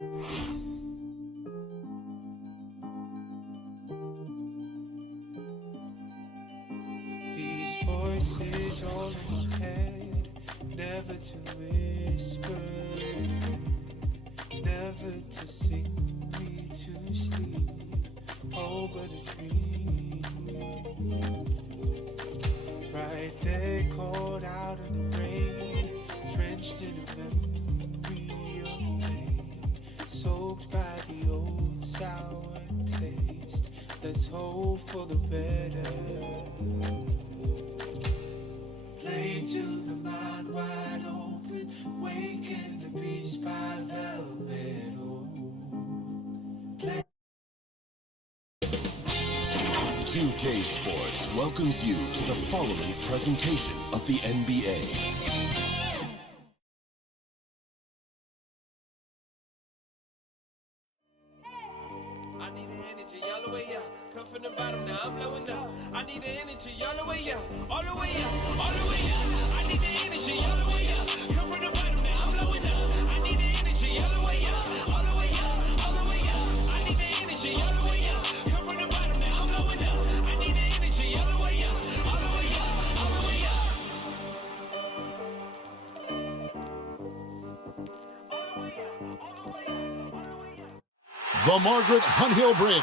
These voices all in my head, never to whisper again, never to sing me to sleep, oh but a dream. Right there caught out in the rain, drenched in a memory of pain, soaked by the old sour taste. Let's hope for the better. Play to the mind wide open, waken the beast by velvet. Play. 2K Sports welcomes you to the following presentation of the NBA. I need the energy all the way up. Come from the bottom, now I'm blowing up. I need the energy all the way up, all the way up, all the way up. I need the energy all the way up. Come from the bottom, now I'm blowing up. I need the energy all the way up, all the way up, all the way up. I need the energy all the way up. Come from the bottom, now I'm blowing up. I need the energy all the way up, all the way up, all the way up. The Margaret Hunt Hill Bridge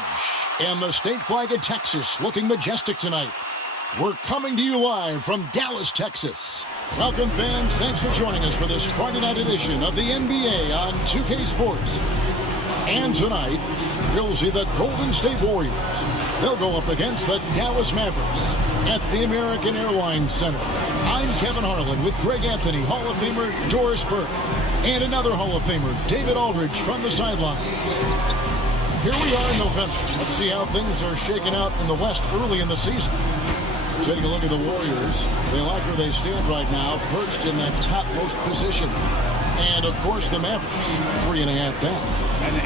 and the state flag of Texas looking majestic tonight. We're coming to you live from Dallas, Texas. Welcome, fans. Thanks for joining us for this Friday night edition of the NBA on 2K Sports. And tonight, you'll see the Golden State Warriors. They'll go up against the Dallas Mavericks at the American Airlines Center. I'm Kevin Harlan with Greg Anthony, Hall of Famer Doris Burke, and another Hall of Famer, David Aldridge, from the sidelines. Here we are in November. Let's see how things are shaking out in the West early in the season. Take a look at the Warriors. They like where they stand right now, perched in that topmost position. And, of course, the Mavericks, 3.5 down.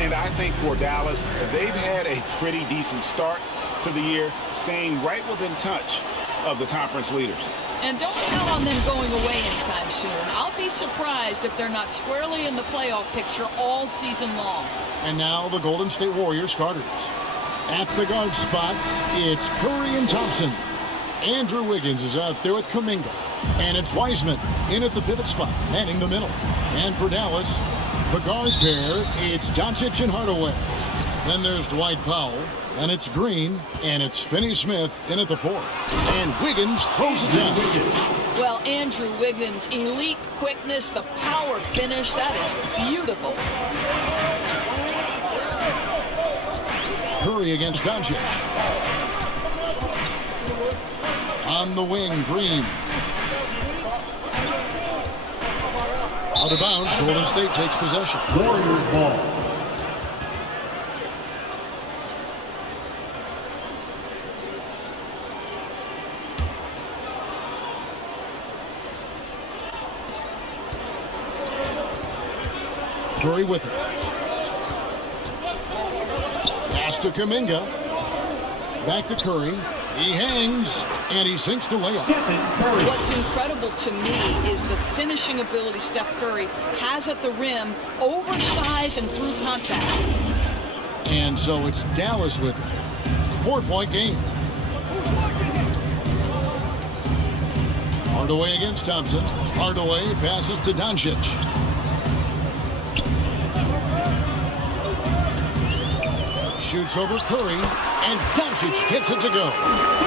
And I think for Dallas, they've had a pretty decent start to the year, staying right within touch of the conference leaders. And don't count on them going away anytime soon. I'll be surprised if they're not squarely in the playoff picture all season long. And now the Golden State Warriors starters. At the guard spots, it's Curry and Thompson. Andrew Wiggins is out there with Kuminga. And it's Wiseman in at the pivot spot, manning the middle. And for Dallas, the guard pair, it's Doncic and Hardaway. Then there's Dwight Powell, and it's Green, and it's Finney-Smith in at the 4. And Wiggins throws it down. Well, Andrew Wiggins' elite quickness, the power finish, that is beautiful. Curry against Doncic. On the wing, Green. Out of bounds, Golden State takes possession. Warriors ball. Curry with it. Pass to Kuminga. Back to Curry. He hangs, and he sinks the layup. What's incredible to me is the finishing ability Steph Curry has at the rim, oversized and through contact. And so it's Dallas with it. 4-point game. Hardaway against Thompson. Hardaway passes to Doncic. Shoots over Curry, and Doncic gets it to go.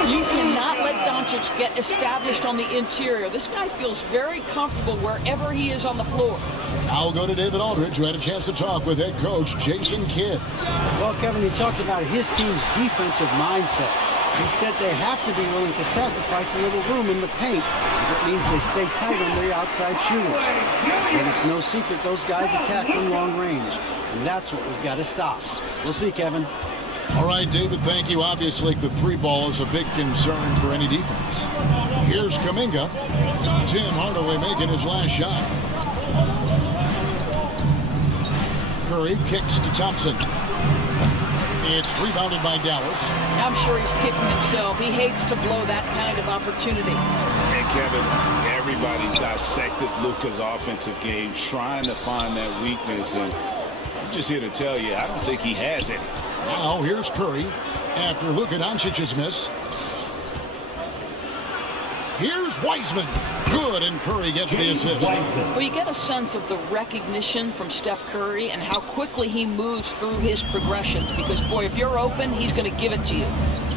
You cannot let Doncic get established on the interior. This guy feels very comfortable wherever he is on the floor. I'll go to David Aldridge, who had a chance to talk with head coach Jason Kidd. Well, Kevin, he talked about his team's defensive mindset. He said they have to be willing to sacrifice a little room in the paint if it means they stay tight on their outside shooters. He said it's no secret those guys attack from long range, and that's what we've got to stop. We'll see, Kevin. All right, David, thank you. Obviously, the 3-ball is a big concern for any defense. Here's Kuminga. Tim Hardaway making his last shot. Curry kicks to Thompson. It's rebounded by Dallas. I'm sure he's kicking himself. He hates to blow that kind of opportunity. And Kevin, everybody's dissected Luka's offensive game, trying to find that weakness. And I'm just here to tell you, I don't think he has it. Now here's Curry after Luka Doncic's miss. Here's Wiseman. Good, and Curry gets the assist. Well, you get a sense of the recognition from Steph Curry and how quickly he moves through his progressions. Because, boy, if you're open, he's going to give it to you.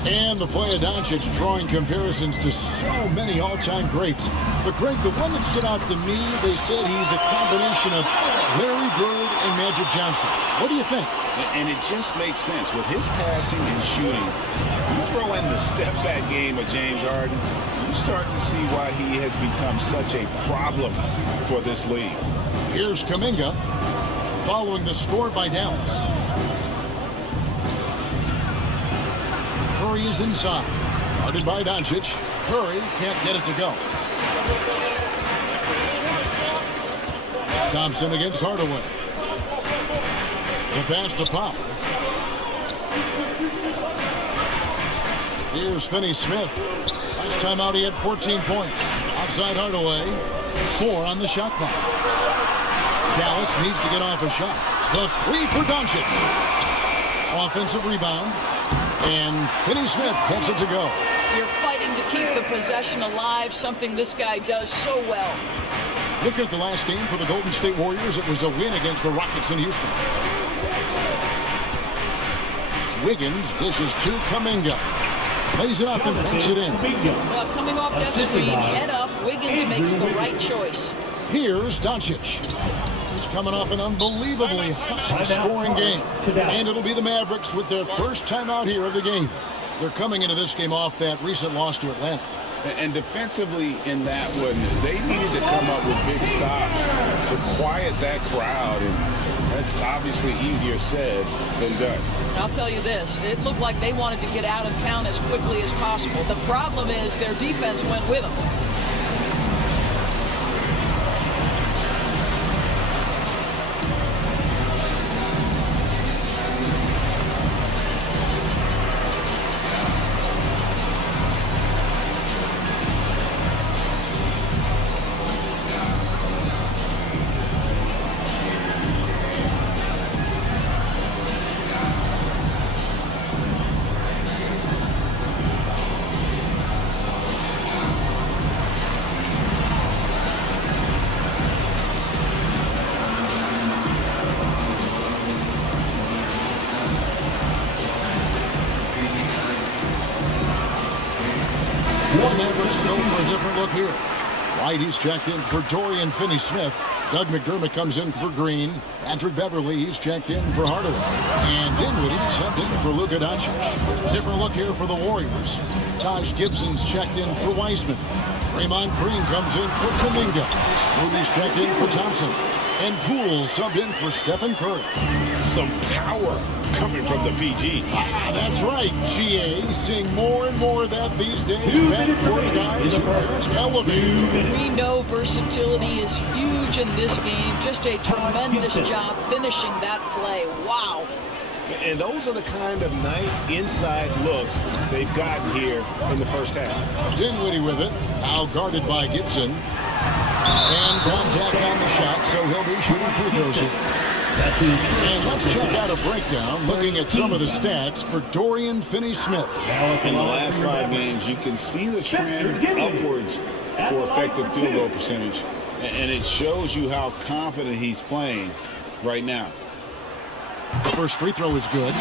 And the play of Doncic drawing comparisons to so many all-time greats. But, Greg, the one that stood out to me, they said he's a combination of Larry Bird and Magic Johnson. What do you think? And it just makes sense. With his passing and shooting, you throw in the step-back game of James Harden, you start to see why he has become such a problem for this league. Here's Kuminga following the score by Dallas. Curry is inside. Guarded by Doncic. Curry can't get it to go. Thompson against Hardaway. The pass to Pop. Here's Finney-Smith. Last time out he had 14 points. Outside Hardaway. 4 on the shot clock. Dallas needs to get off a shot. The 3 for Doncic. Offensive rebound. And Finney-Smith gets it to go. You're fighting to keep the possession alive, something this guy does so well. Look at the last game for the Golden State Warriors. It was a win against the Rockets in Houston. Wiggins dishes to Kuminga. Lays it up and banks it in. Well, coming off that screen, head up, Wiggins makes the right choice. Here's Doncic. He's coming off an unbelievably high-scoring game. And it'll be the Mavericks with their first time out here of the game. They're coming into this game off that recent loss to Atlanta. And defensively in that one, they needed to come up with big stops to quiet that crowd. And that's obviously easier said than done. I'll tell you this, it looked like they wanted to get out of town as quickly as possible. The problem is their defense went with them. Mavericks go for a different look here. White, he's checked in for Dorian Finney-Smith. Doug McDermott comes in for Green. Patrick Beverly, he's checked in for Hardaway. And Dinwiddie subbed in for Luka Doncic. Different look here for the Warriors. Taj Gibson's checked in for Wiseman. Draymond Green comes in for Kuminga. Rudy's checked in for Thompson. And Poole subbed in for Stephen Curry. Some power coming from the PG. That's right, GA. Seeing more and more of that these days. Backcourt guys who can elevate. We know versatility is huge in this game. Just a tremendous job finishing that play. Wow. And those are the kind of nice inside looks they've gotten here in the first half. Dinwiddie with it. Now guarded by Gibson. And contact on the shot, so he'll be shooting free throws here. And let's check out a breakdown looking at some of the stats for Dorian Finney-Smith. In the last 5 games, you can see the trend upwards for effective field goal percentage. And it shows you how confident he's playing right now. The first free throw is good.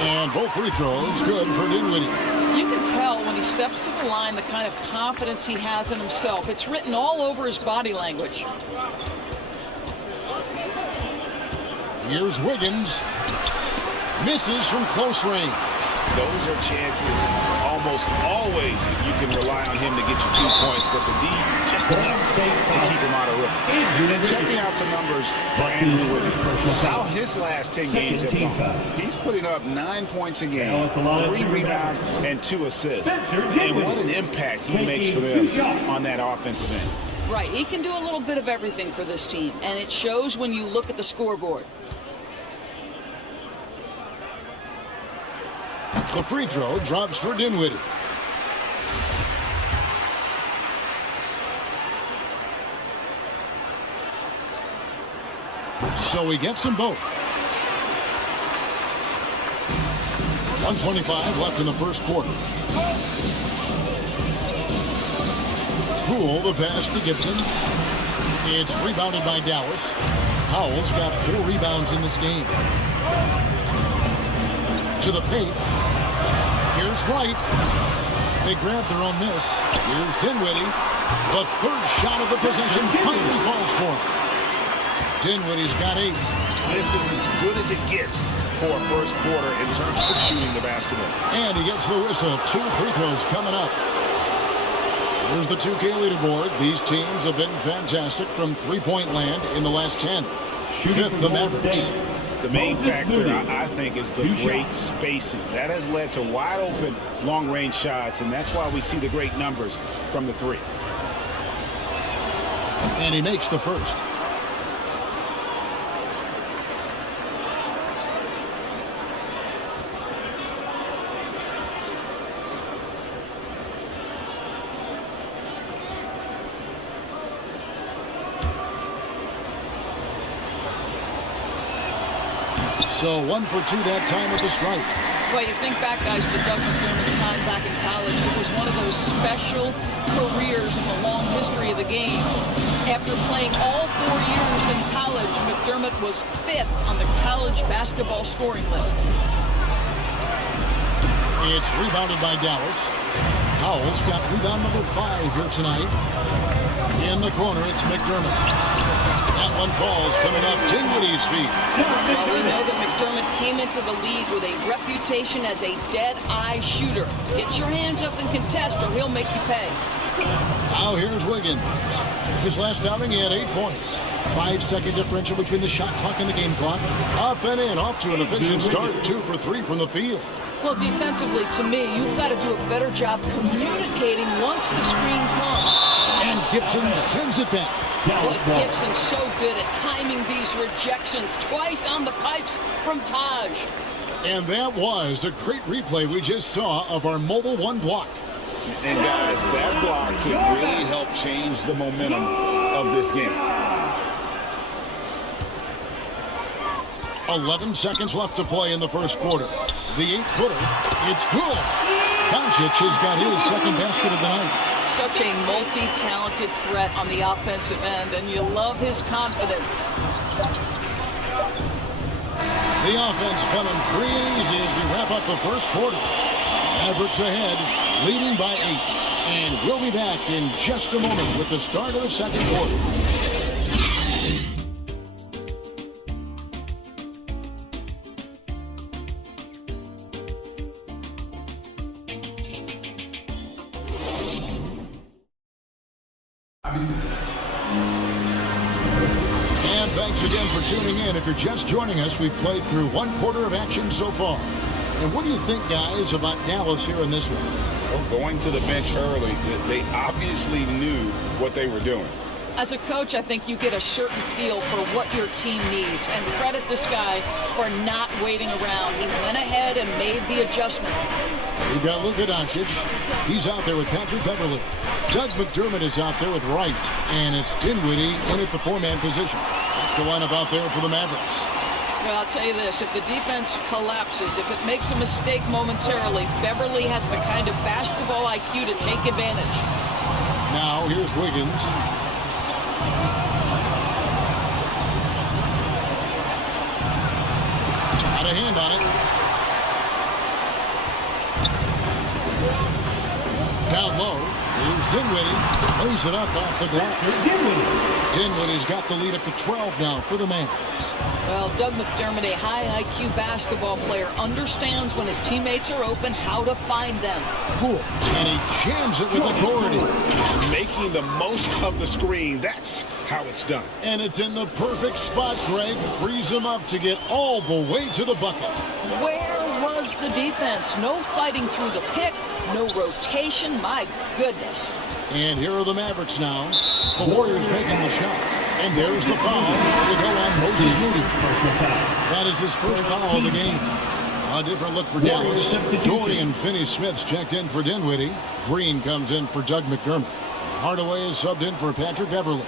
And both free throws good for Dinwiddie. You can tell when he steps to the line the kind of confidence he has in himself. It's written all over his body language. Here's Wiggins. Misses from close range. Those are chances almost always you can rely on him to get you 2 points, but the D just enough to keep him out of rhythm. And then checking out some numbers for Andrew Wiggins. How his last 10 games have gone. He's putting up 9 points a game, 3 rebounds, and 2 assists. And what an impact he makes for them on that offensive end. Right, he can do a little bit of everything for this team, and it shows when you look at the scoreboard. The free throw drops for Dinwiddie. So he gets them both. 1:25 left in the first quarter. Poole, the pass to Gibson. It's rebounded by Dallas. Howell's got 4 rebounds in this game. To the paint. Here's White. They grab their own miss. Here's Dinwiddie. The third shot of the possession finally falls for him. Dinwiddie's got 8. This is as good as it gets for a first quarter in terms of shooting the basketball. And he gets the whistle. 2 free throws coming up. Here's the 2K leaderboard. These teams have been fantastic from three-point land in the last 10. Fifth, the Mavericks. The main factor, I think, is the great spacing. That has led to wide-open, long-range shots, and that's why we see the great numbers from the 3. And he makes the first. So 1 for 2 that time at the stripe. Well, you think back, guys, to Doug McDermott's time back in college. It was one of those special careers in the long history of the game. After playing all 4 years in college, McDermott was 5th on the college basketball scoring list. It's rebounded by Dallas. Howell's got rebound number 5 here tonight. In the corner, it's McDermott. That one falls, coming up Dinwiddie's feet. Well, we know that McDermott came into the league with a reputation as a dead-eye shooter. Get your hands up and contest, or he'll make you pay. Now here's Wiggins. His last outing, he had 8 points. 5-second differential between the shot clock and the game clock. Up and in, off to an efficient start. 2 for 3 from the field. Well, defensively, to me, you've got to do a better job communicating once the screen comes. And Gibson sends it back. Boy, Gibson's so good at timing these rejections. Twice on the pipes from Taj. And that was a great replay we just saw of our Mobile One block. And guys, that block could really help change the momentum of this game. 11 seconds left to play in the first quarter. The 8-footer, it's good. Doncic has got his second basket of the night. Such a multi-talented threat on the offensive end, and you love his confidence. The offense coming free and easy as we wrap up the first quarter. Mavericks ahead, leading by 8. And we'll be back in just a moment with the start of the second quarter. And thanks again for tuning in. If you're just joining us, we've played through 1 quarter of action so far. And what do you think, guys, about Dallas here in this one? Well, going to the bench early, they obviously knew what they were doing. As a coach, I think you get a certain feel for what your team needs, and credit this guy for not waiting around. He went ahead and made the adjustment. We've got Luka Doncic. He's out there with Patrick Beverley. Doug McDermott is out there with Wright, and it's Dinwiddie in at the 4-man position. That's the lineup out there for the Mavericks. Well, I'll tell you this, if the defense collapses, if it makes a mistake momentarily, Beverley has the kind of basketball IQ to take advantage. Now, here's Wiggins. Got a hand on it. Down low, here's Dinwiddie. Lays it up off the glass. Dinwiddie's got the lead up to 12 now for the Mavericks. Well, Doug McDermott, a high IQ basketball player, understands when his teammates are open how to find them. Poole, and he jams it with authority. Making the most of the screen. That's how it's done. And it's in the perfect spot, Greg. Frees him up to get all the way to the bucket. Where was the defense? No fighting through the pick, no rotation. My goodness. And here are the Mavericks now. The Warriors making the shot. And there's the foul. They go on Moses Moody. That is his first foul of the game. A different look for Dallas. Dorian Finney-Smith's checked in for Dinwiddie. Green comes in for Doug McDermott. Hardaway is subbed in for Patrick Beverly.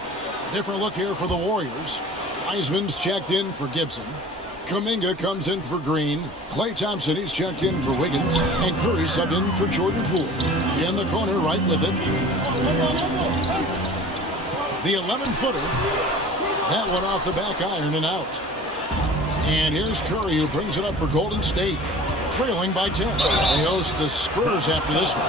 Different look here for the Warriors. Wiseman's checked in for Gibson. Kuminga comes in for Green. Klay Thompson, he's checked in for Wiggins. And Curry subbed in for Jordan Poole. In the corner, right with it. The 11-footer. That one off the back iron and out. And here's Curry, who brings it up for Golden State. Trailing by 10. They host the Spurs after this one.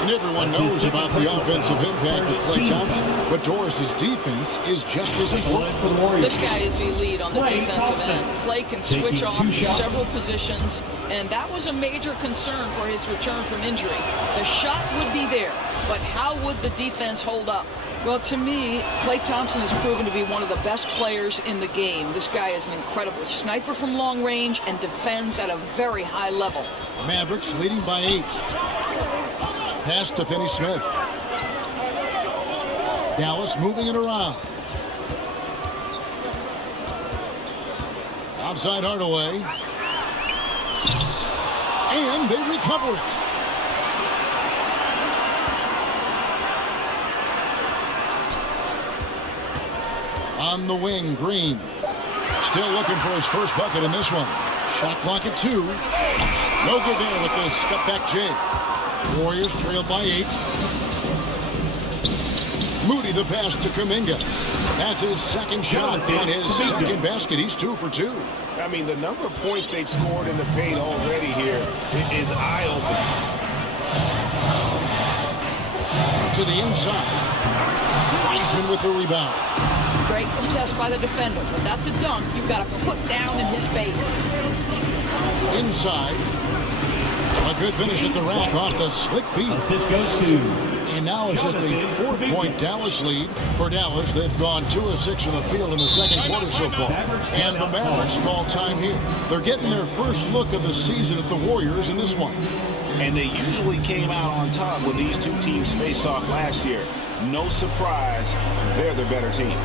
And everyone knows about the offensive impact of Klay Thompson. But Doris's defense is just as important. This guy is elite on the defensive end. Klay can switch off to several positions, and that was a major concern for his return from injury. The shot would be there, but how would the defense hold up? Well, to me, Klay Thompson has proven to be one of the best players in the game. This guy is an incredible sniper from long range and defends at a very high level. Mavericks leading by 8. Pass to Finney-Smith. Dallas moving it around. Outside Hardaway. And they recover it. On the wing, Green. Still looking for his first bucket in this one. Shot clock at 2. No good there with the step-back J. Warriors trail by 8. Moody the pass to Kuminga. That's his second shot and his second basket. He's 2 for 2. I mean, the number of points they've scored in the paint already here is eye-opening. To the inside. Wiseman with the rebound. Great contest by the defender, but that's a dunk you've got to put down in his face. Inside. A good finish at the rack off the slick feet. And now it's just a 4-point Dallas lead. For Dallas, they've gone 2 of 6 from the field in the second quarter so far. And the Mavericks call time here. They're getting their first look of the season at the Warriors in this one. And they usually came out on top when these two teams faced off last year. No surprise, they're the better team.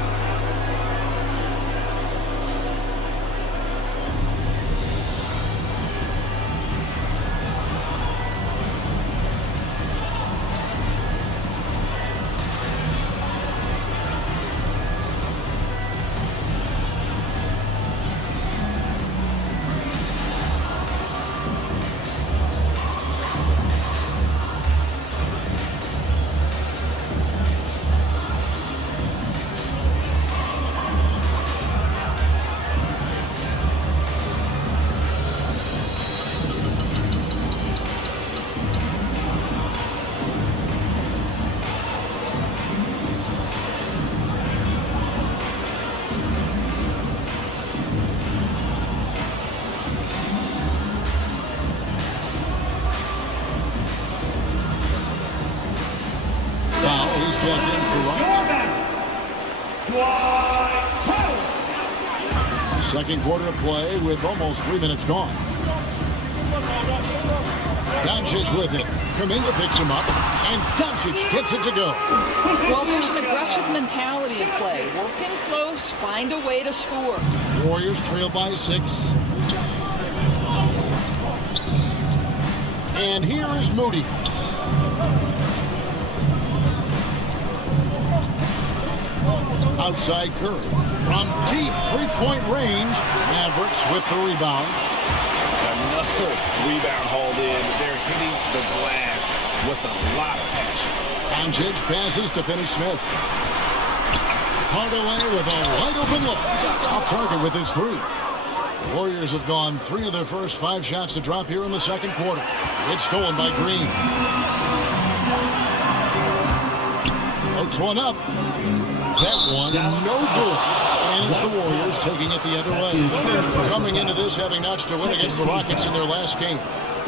Second quarter of play with almost 3 minutes gone. Doncic with it. Kuminga picks him up, and Doncic gets it to go. Well, there's an aggressive mentality in play. Working close, find a way to score. Warriors trail by 6. And here is Moody. Outside Curry. From deep three-point range, Mavericks with the rebound. Another rebound hauled in. They're hitting the glass with a lot of passion. Doncic passes to Finney-Smith. Hardaway with a wide-open look. Off target with his 3. The Warriors have gone 3 of their first 5 shots to drop here in the second quarter. It's stolen by Green. puts one up. That one, no good. And it's the Warriors taking it the other way. Coming into this having notched a win against the Rockets in their last game.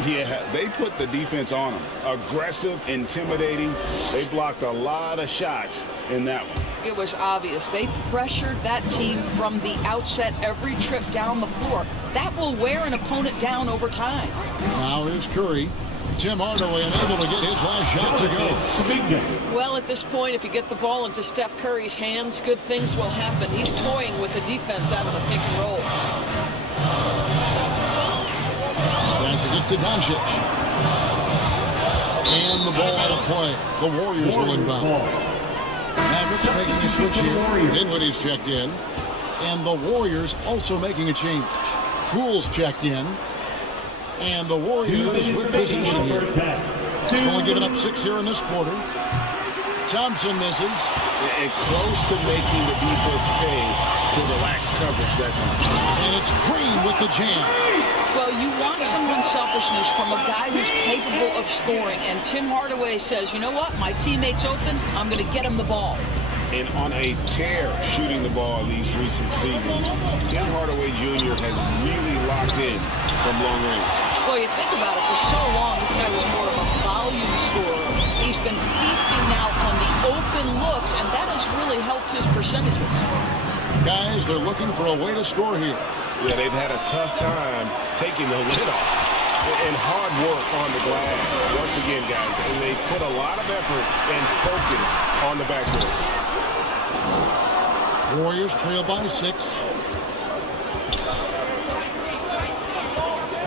Yeah, they put the defense on them. Aggressive, intimidating. They blocked a lot of shots in that one. It was obvious. They pressured that team from the outset every trip down the floor. That will wear an opponent down over time. Now here's Curry. Tim Hardaway unable to get his last shot to go. Well, at this point, if you get the ball into Steph Curry's hands, good things will happen. He's toying with the defense out of the pick and roll. Passes it to Doncic. And the ball out of play. The Warriors will inbound. Mavericks making a switch here. Dinwiddie's checked in. And the Warriors also making a change. Poole's checked in. And the Warriors with possession here. Only giving up 6 here in this quarter. Thompson misses. And close to making the defense pay for the lax coverage that time. And it's Green with the jam. Well, you want some unselfishness from a guy who's capable of scoring. And Tim Hardaway says, you know what? My teammate's open. I'm going to get him the ball. And on a tear shooting the ball in these recent seasons, Tim Hardaway Jr. has really locked in from long range. Well, you think about it, for so long, this guy was more of a volume scorer. He's been feasting now on the open looks, and that has really helped his percentages. Guys, they're looking for a way to score here. Yeah, they've had a tough time taking the lid off. And hard work on the glass. Once again, guys, and they put a lot of effort and focus on the backboard. Warriors trail by 6.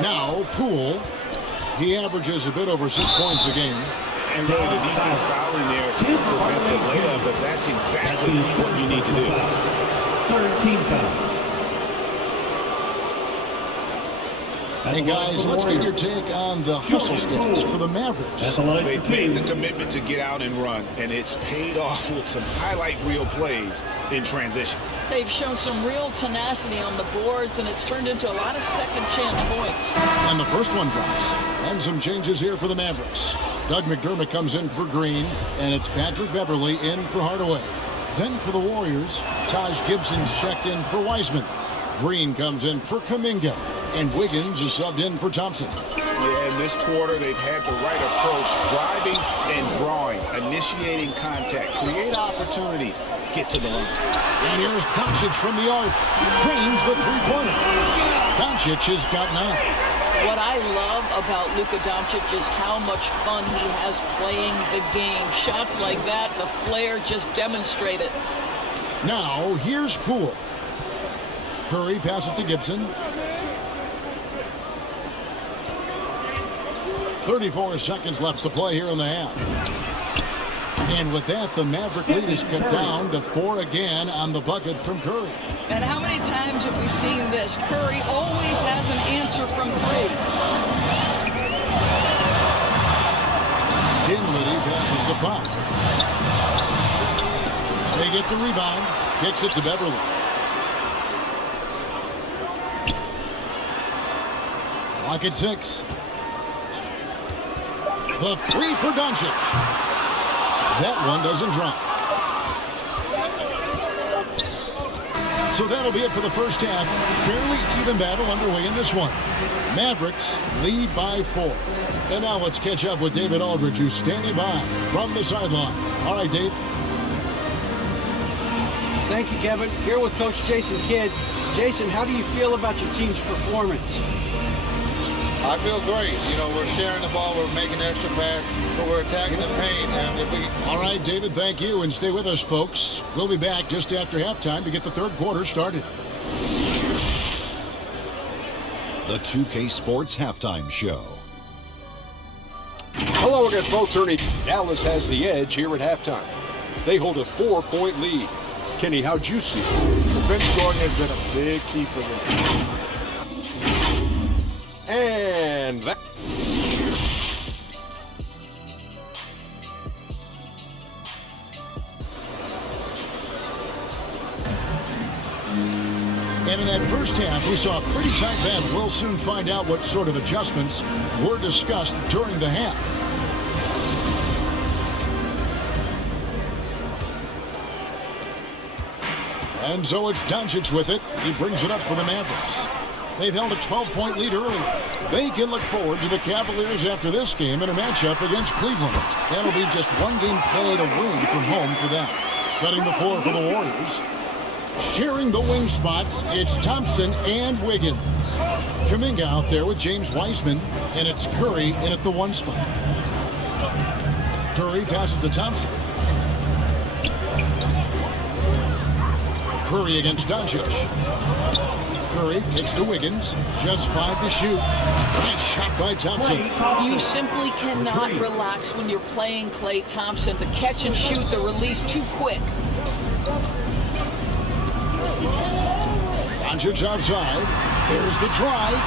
Now, Poole. He averages a bit over 6 points a game. And really, the defense fouling there to prevent the layup, but that's exactly what you need to do. Third team foul. And guys, let's get your take on the hustle stats for the Mavericks. They've made the commitment to get out and run, and it's paid off with some highlight reel plays in transition. They've shown some real tenacity on the boards, and it's turned into a lot of second chance points. And the first one drops. And some changes here for the Mavericks. Doug McDermott comes in for Green, and it's Patrick Beverley in for Hardaway. Then for the Warriors, Taj Gibson's checked in for Wiseman. Green comes in for Kuminga, and Wiggins is subbed in for Thompson. Yeah, in this quarter, they've had the right approach, driving and drawing, initiating contact, create opportunities, get to the line. And here's Doncic from the arc. Drains the three-pointer. Doncic has gotten out. What I love about Luka Doncic is how much fun he has playing the game. Shots like that, the flair just demonstrate it. Now, here's Poole. Curry passes to Gibson. 34 seconds left to play here in the half. And with that, the Maverick lead is cut down to 4 again on the bucket from Curry. And how many times have we seen this? Curry always has an answer from 3. Dinwiddie passes to Pop. They get the rebound. Kicks it to Beverley. Clock at 6. The 3 for Doncic. That one doesn't drop. So that'll be it for the first half. Fairly even battle underway in this one. Mavericks lead by 4. And now let's catch up with David Aldridge, who's standing by from the sideline. All right, Dave. Thank you, Kevin. Here with Coach Jason Kidd. Jason, how do you feel about your team's performance? I feel great. You know, we're sharing the ball, we're making extra pass, but we're attacking the paint. And if we... All right, David, thank you. And stay with us, folks. We'll be back just after halftime to get the third quarter started. The 2K Sports Halftime Show. Hello again, folks. Ernie, Dallas has the edge here at halftime. They hold a 4-point lead. Kenny, how'd you see it? Vince Jordan has been a big key for them. And that... And in that first half, we saw a pretty tight battle. We'll soon find out what sort of adjustments were discussed during the half. And so it's Doncic with it. He brings it up for the Mavericks. They've held a 12-point lead early. They can look forward to the Cavaliers after this game in a matchup against Cleveland. That'll be just one game played away from home for them. Setting the floor for the Warriors. Sharing the wing spots, it's Thompson and Wiggins. Kuminga out there with James Wiseman, and it's Curry in at the 1 spot. Curry passes to Thompson. Curry against Doncic. Curry kicks to Wiggins. Just 5 to shoot. Nice shot by Thompson. You simply cannot relax when you're playing Klay Thompson. The catch and shoot, the release too quick. Doncic outside. There's the drive.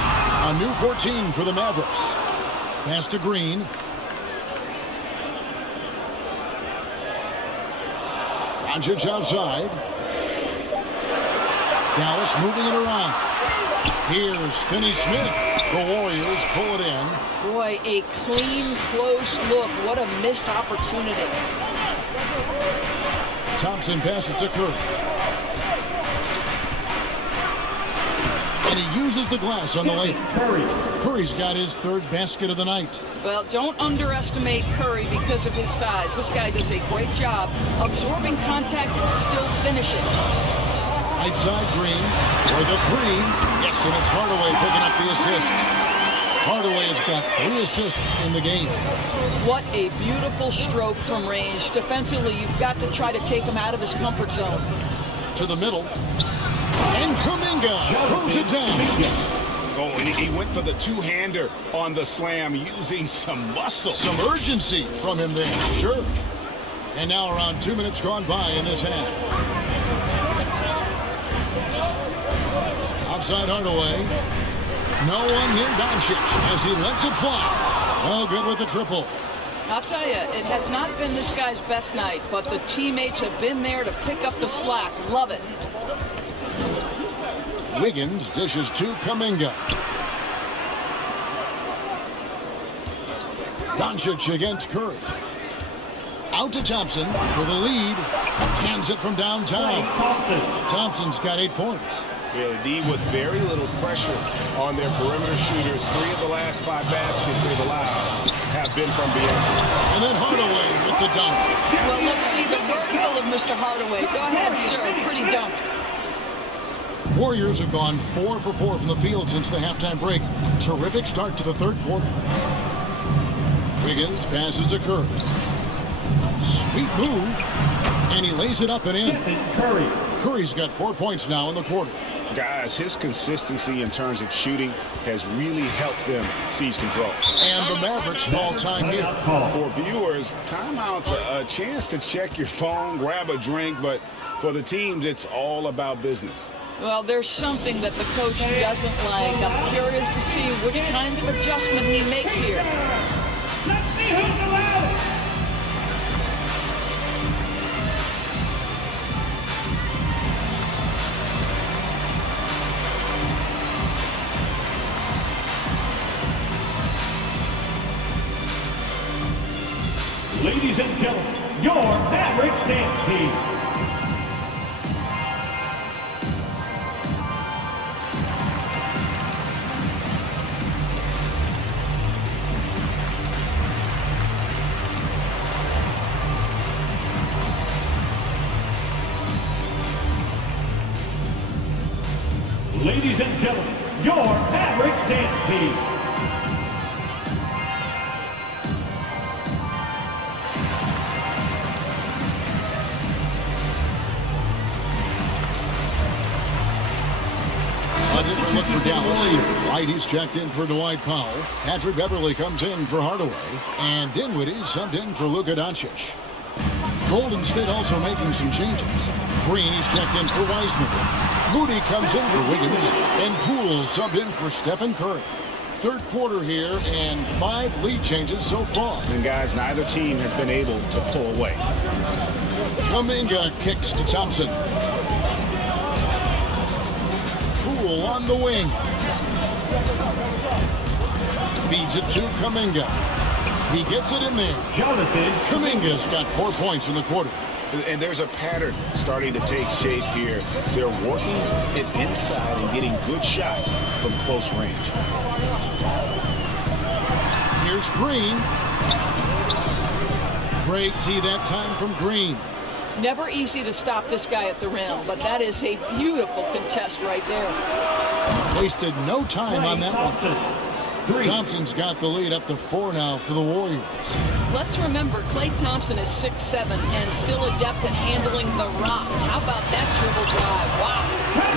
A new 14 for the Mavericks. Pass to Green. Doncic outside. Dallas moving it around. Here's Finney-Smith. The Warriors pull it in. Boy, a clean, close look. What a missed opportunity. Thompson passes to Curry. And he uses the glass on the lane. Curry's got his 3rd basket of the night. Well, don't underestimate Curry because of his size. This guy does a great job absorbing contact and still finishing. Right side Green for the 3. Yes, and it's Hardaway picking up the assist. Hardaway has got 3 assists in the game. What a beautiful stroke from range. Defensively, you've got to try to take him out of his comfort zone. To the middle. And Kuminga throws it down. Oh, and he went for the 2-hander on the slam, using some muscle. Some urgency from him there, sure. And now around 2 minutes gone by in this half. Outside Hardaway. No one near Doncic as he lets it fly. Well, good with the triple. I'll tell you, it has not been this guy's best night, but the teammates have been there to pick up the slack. Love it. Wiggins dishes to Kuminga. Doncic against Curry. Out to Thompson for the lead. Cans it from downtown. Thompson's got 8 points. Yeah, the D with very little pressure on their perimeter shooters. 3 of the last 5 baskets they've allowed have been from beyond. And then Hardaway with the dunk. Well, let's see the vertical of Mr. Hardaway. Go ahead, sir. Pretty dunk. Warriors have gone 4 for 4 from the field since the halftime break. Terrific start to the 3rd quarter. Wiggins passes to Curry. Sweet move. And he lays it up and in. Curry's got 4 points now in the quarter. Guys, his consistency in terms of shooting has really helped them seize control. And the Mavericks call time here. For viewers, timeout's a chance to check your phone, grab a drink, but for the teams, it's all about business. Well, there's something that the coach doesn't like. I'm curious to see which kind of adjustment he makes here. Let's see who's allowed. Ladies and gentlemen, your Mavericks dance team. Ladies and gentlemen, your Mavericks dance team. A different look for Dallas. Whitey's checked in for Dwight Powell. Patrick Beverly comes in for Hardaway. And Dinwiddie subbed in for Luka Doncic. Golden State also making some changes. Green is checked in for Wiseman. Moody comes in for Wiggins. And Poole subbed in for Stephen Curry. 3rd quarter here and 5 lead changes so far. And guys, neither team has been able to pull away. Kuminga kicks to Thompson. Poole on the wing. Feeds it to Kuminga. He gets it in there. Jonathan Kuminga's got 4 points in the quarter. And there's a pattern starting to take shape here. They're working it inside and getting good shots from close range. Here's Green. Great tee that time from Green. Never easy to stop this guy at the rim, but that is a beautiful contest right there. Wasted no time on that one. Thompson's got the lead up to 4 now for the Warriors. Let's remember, Klay Thompson is 6'7" and still adept at handling the rock. How about that dribble drive? Wow.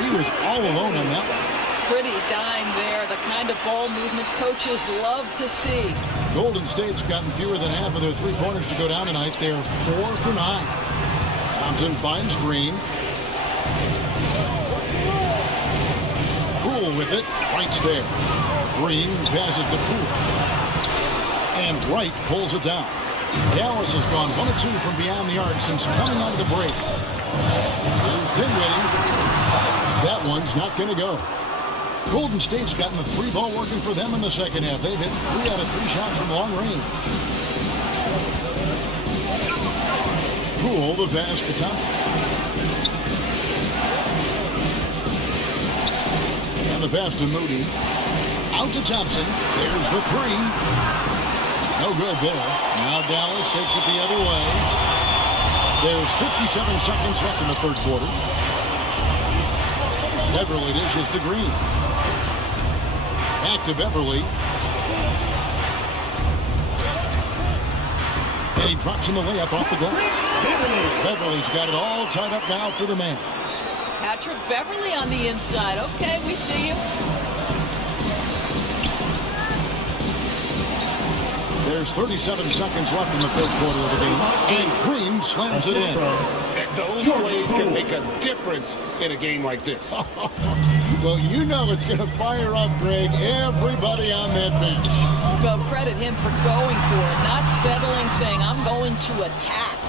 He was all alone on that one. Pretty dime there, the kind of ball movement coaches love to see. Golden State's gotten fewer than half of their three-pointers to go down tonight. They're 4 for 9. Thompson finds Green. Poole with it. Wright's there. Green passes to Poole. And Wright pulls it down. Dallas has gone 1 of 2 from beyond the arc since coming out of the break. Here's Dinwiddie. That one's not going to go. Golden State's gotten the 3-ball working for them in the second half. They've hit 3 out of 3 shots from long range. Poole, the pass to Thompson. And the pass to Moody. Out to Thompson. There's the 3. No good there. Now Dallas takes it the other way. There's 57 seconds left in the third quarter. Beverly dishes to Green. Back to Beverly. And he drops in the layup off the glass. Beverly's got it all tied up now for the Mavs. Patrick Beverly on the inside. Okay, we see you. There's 37 seconds left in the third quarter of the game. And Green slams it in. Those plays can make a difference in a game like this. Well, you know it's going to fire up, Greg, everybody on that bench. Well, credit him for going for it, not settling, saying, I'm going to attack.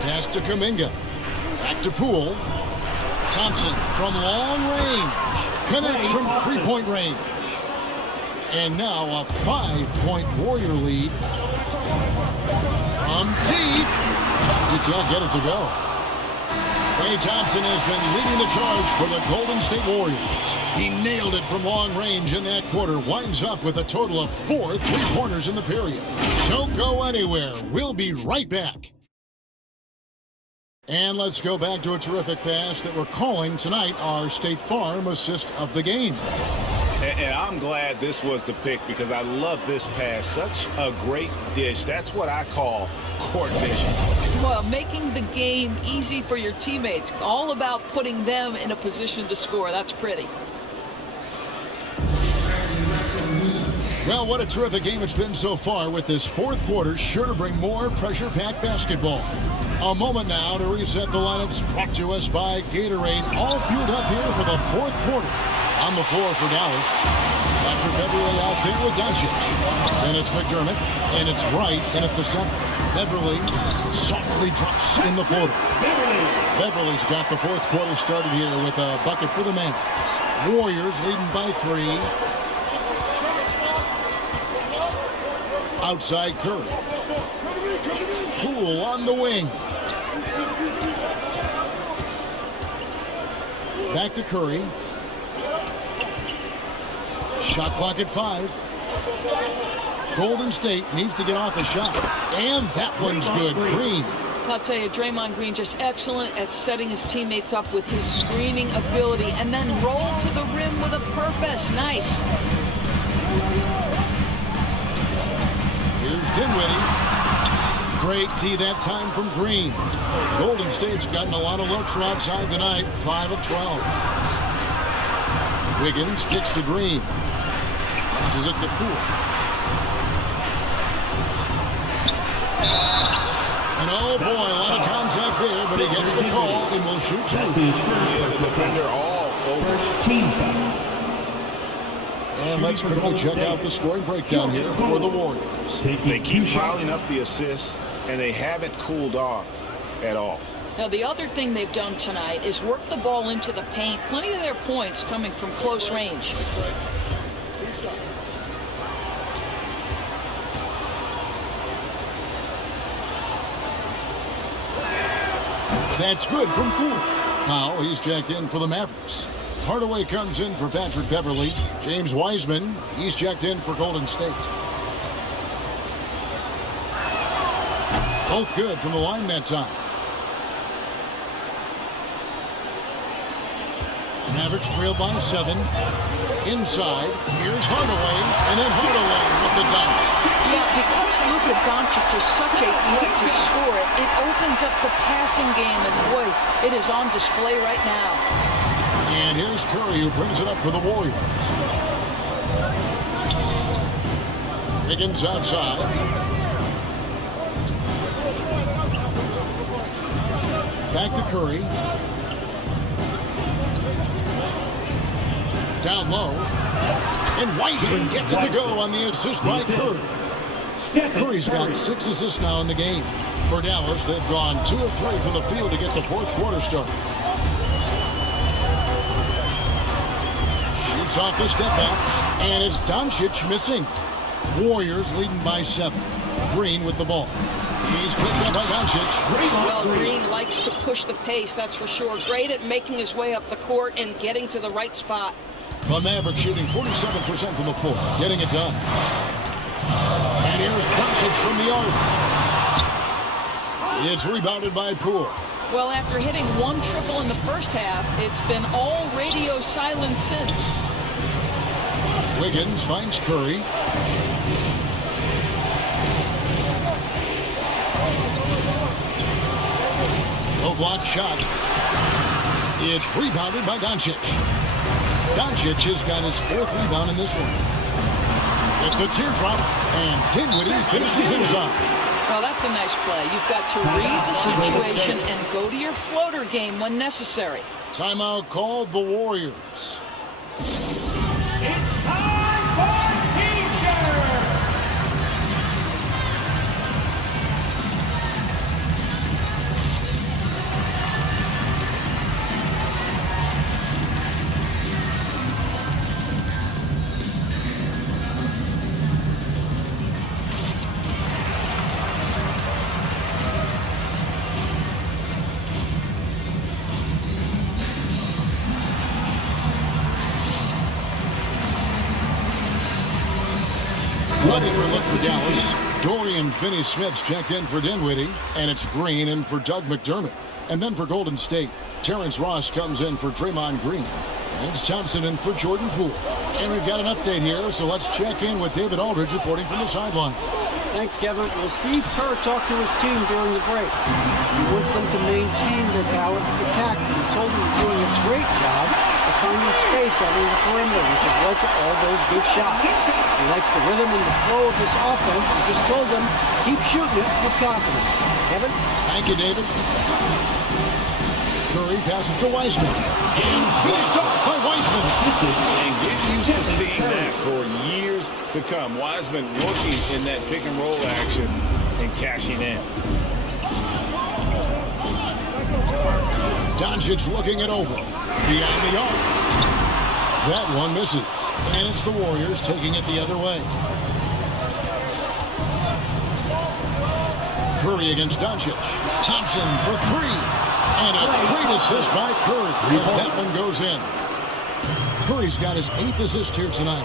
Pass to Kuminga. Back to Poole. Thompson from long range. Connects from three-point range. And now a 5-point Warrior lead. From deep. He can't get it to go. Klay Thompson has been leading the charge for the Golden State Warriors. He nailed it from long range in that quarter. Winds up with a total of 4 three-pointers in the period. Don't go anywhere. We'll be right back. And let's go back to a terrific pass that we're calling tonight our State Farm assist of the game. And I'm glad this was the pick because I love this pass. Such a great dish. That's what I call court vision. Well, making the game easy for your teammates. All about putting them in a position to score. That's pretty. Well, what a terrific game it's been so far, with this fourth quarter sure to bring more pressure-packed basketball. A moment now to reset the lineups, brought to us by Gatorade. All fueled up here for the fourth quarter. On the floor for Dallas, Patrick Beverly out there with Doncic. And it's McDermott, and it's Wright in at the center. Beverly softly drops in the floater. Beverly's got the fourth quarter started here with a bucket for the Mavs. Warriors leading by 3. Outside Curry. Poole on the wing. Back to Curry. Shot clock at 5. Golden State needs to get off a shot. And that one's good. Green. I'll tell you, Draymond Green just excellent at setting his teammates up with his screening ability and then roll to the rim with a purpose. Nice. Here's Dinwiddie. Great tee that time from Green. Golden State's gotten a lot of looks from outside tonight. 5 of 12. Wiggins kicks to Green. Passes it to Poole. And oh boy, a lot of contact there, but he gets the call and will shoot 2. The defender all over. First team foul. And let's quickly check out the scoring breakdown here for the Warriors. They keep piling up the assists, and they haven't cooled off at all. Now, the other thing they've done tonight is work the ball into the paint. Plenty of their points coming from close range. That's good from Poole. Now he's checked in for the Mavericks. Hardaway comes in for Patrick Beverly. James Wiseman, he's checked in for Golden State. Both good from the line that time. Mavericks trail by 7. Inside, here's Hardaway, and then Hardaway with the dunk. Yeah, because Luka Doncic is such a threat to score it, it opens up the passing game, and boy, it is on display right now. And here's Curry, who brings it up for the Warriors. Wiggins outside. Back to Curry. Down low. And Wiseman gets it to go on the assist by Curry. Curry's got 6 assists now in the game. For Dallas, they've gone 2 of 3 from the field to get the fourth quarter started. Shoots off the step back, and it's Doncic missing. Warriors leading by 7. Green with the ball. He's picked up by Doncic. Well, Green likes to push the pace, that's for sure. Great at making his way up the court and getting to the right spot. The Mavericks shooting 47% from the floor, getting it done. And here's Doncic from the arc. It's rebounded by Poole. Well, after hitting 1 triple in the first half, it's been all radio silence since. Wiggins finds Curry. Low block shot. It's rebounded by Doncic. Doncic has got his 4th rebound in this one. With the teardrop, and Dinwiddie finishes inside. Well, that's a nice play. You've got to read the situation and go to your floater game when necessary. Timeout called the Warriors. Ready for a look for Dallas. Dorian Finney-Smith's checked in for Dinwiddie, and it's Green in for Doug McDermott. And then for Golden State, Terrence Ross comes in for Draymond Green. And it's Thompson in for Jordan Poole. And we've got an update here, so let's check in with David Aldridge reporting from the sideline. Thanks, Kevin. Well, Steve Kerr talked to his team during the break. He wants them to maintain their balanced attack. He told them they're doing a great job of finding space out in the perimeter, which has led to all those good shots. He likes the rhythm and the flow of this offense. He just told them, keep shooting it with confidence. Kevin? Thank you, David. Curry passes to Wiseman. And finished up by Wiseman. And get used to seeing that for years to come. Wiseman looking in that pick and roll action and cashing in. Doncic looking it over. Beyond the arc. That one misses. And it's the Warriors taking it the other way. Curry against Doncic. Thompson for 3. And a great assist by Curry as that one goes in. Curry's got his 8th assist here tonight.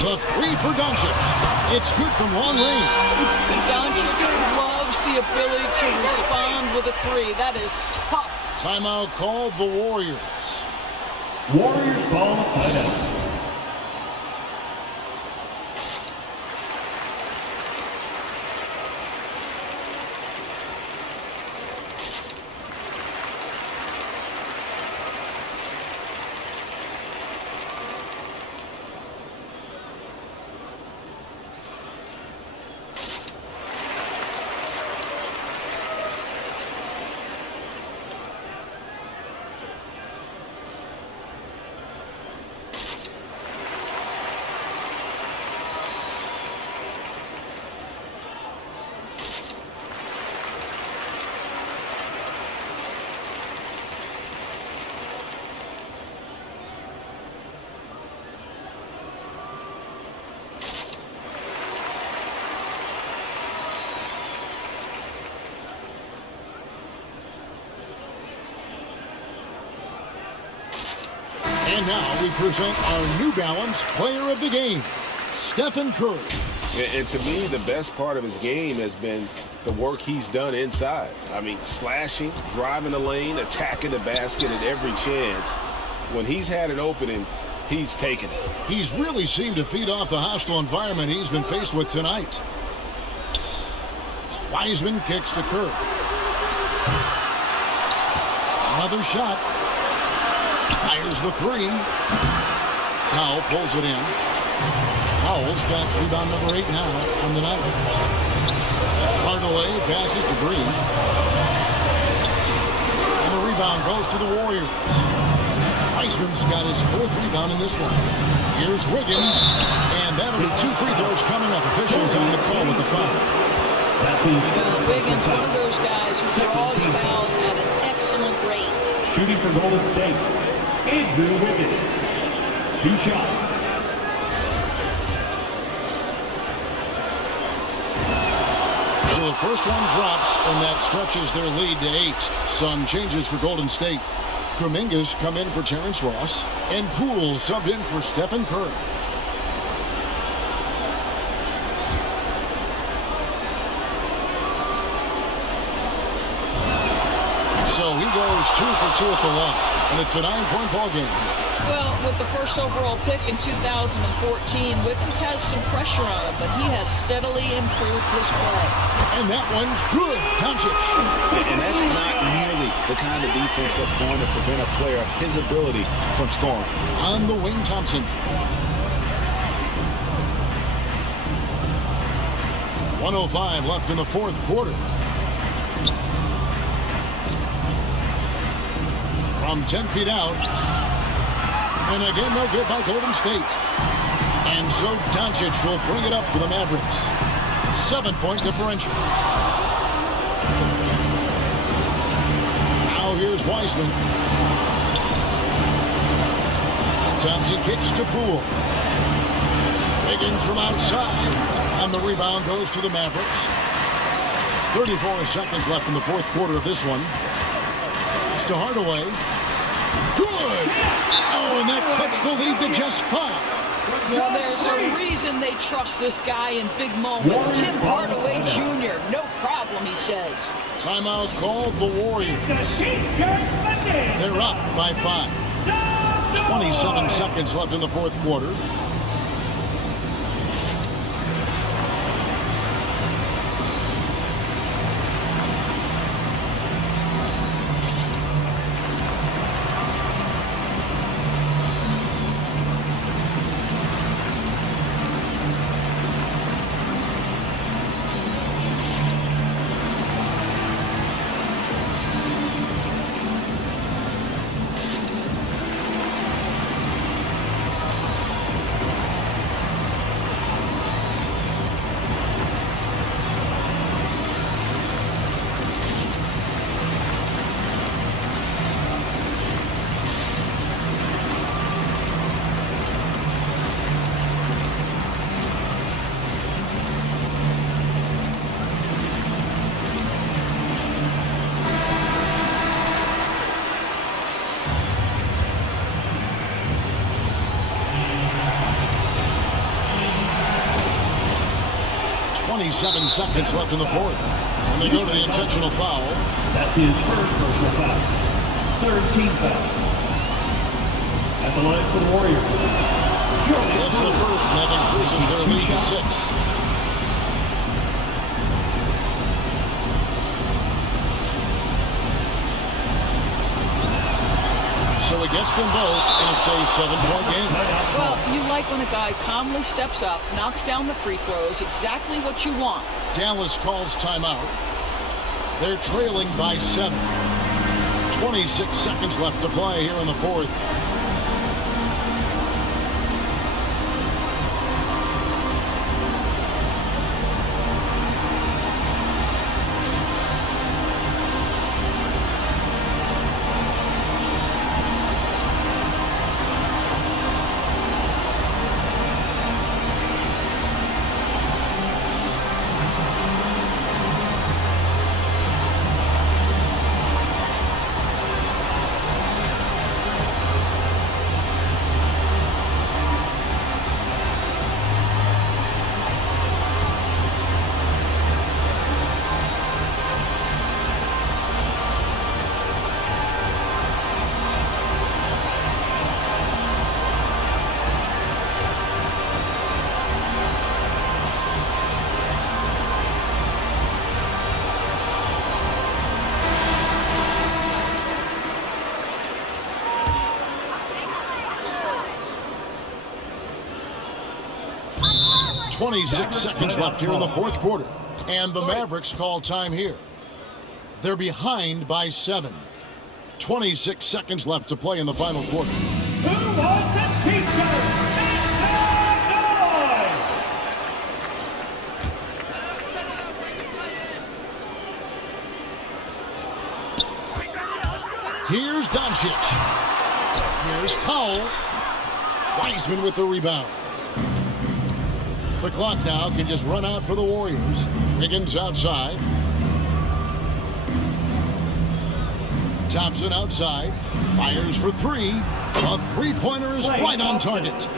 The 3 for Doncic. It's good from long range. Doncic loves the ability to respond with a 3. That is tough. Timeout called the Warriors. Warriors call a timeout. And now we present our New Balance Player of the Game, Stephen Curry. And to me, the best part of his game has been the work he's done inside. I mean, slashing, driving the lane, attacking the basket at every chance. When he's had an opening, he's taken it. He's really seemed to feed off the hostile environment he's been faced with tonight. Wiseman kicks to Curry. Another shot. Fires the three. Powell pulls it in. Powell's got rebound number 8 now on the night. Hardaway passes to Green. And the rebound goes to the Warriors. Wiseman's got his 4th rebound in this one. Here's Wiggins. And that'll be 2 free throws coming up. Officials on the call with the foul. Wiggins, one of those guys who draws fouls at an excellent rate. Shooting for Golden State, Andrew Wiggins. 2 shots. So the first one drops, and that stretches their lead to 8. Some changes for Golden State. Kuminga's come in for Terrence Ross, and Poole subbed in for Stephen Curry. So he goes 2 for 2 at the line, and it's a 9-point ball game. Well, with the first overall pick in 2014, Wiggins has some pressure on him, but he has steadily improved his play. And that one's good. Doncic. And that's not nearly the kind of defense that's going to prevent a player of his ability from scoring. On the wing, Thompson. 1:05 left in the 4th quarter. From 10 feet out. And again, no good by Golden State. And so Doncic will bring it up for the Mavericks. 7-point differential. Now here's Wiseman. And Thompson kicks to Poole. Wiggins from outside. And the rebound goes to the Mavericks. 34 seconds left in the 4th quarter of this one. It's to Hardaway. Good! Oh, and that cuts the lead to just 5. Well, there's a reason they trust this guy in big moments. Tim Hardaway Jr., no problem, he says. Timeout called the Warriors. They're up by 5. 27 seconds left in the 4th quarter. Seven seconds left in the 4th. And they go to the intentional foul. That's his first personal foul. 3rd team foul. At the line for the Warriors. That's the first, and that increases their lead to 6. So it gets them both, and it's a 7-point game. Well, you like when a guy calmly steps up, knocks down the free throws, exactly what you want. Dallas calls timeout. They're trailing by 7. 26 seconds left to play here in the 4th. 26 seconds left here in the fourth quarter. And the Mavericks call time here. They're behind by 7. 26 seconds left to play in the final quarter. Who wants a teacher? Here's Doncic. Here's Powell. Wiseman with the rebound. The clock now can just run out for the Warriors. Wiggins outside. Thompson outside. Fires for 3. A three-pointer is right on target.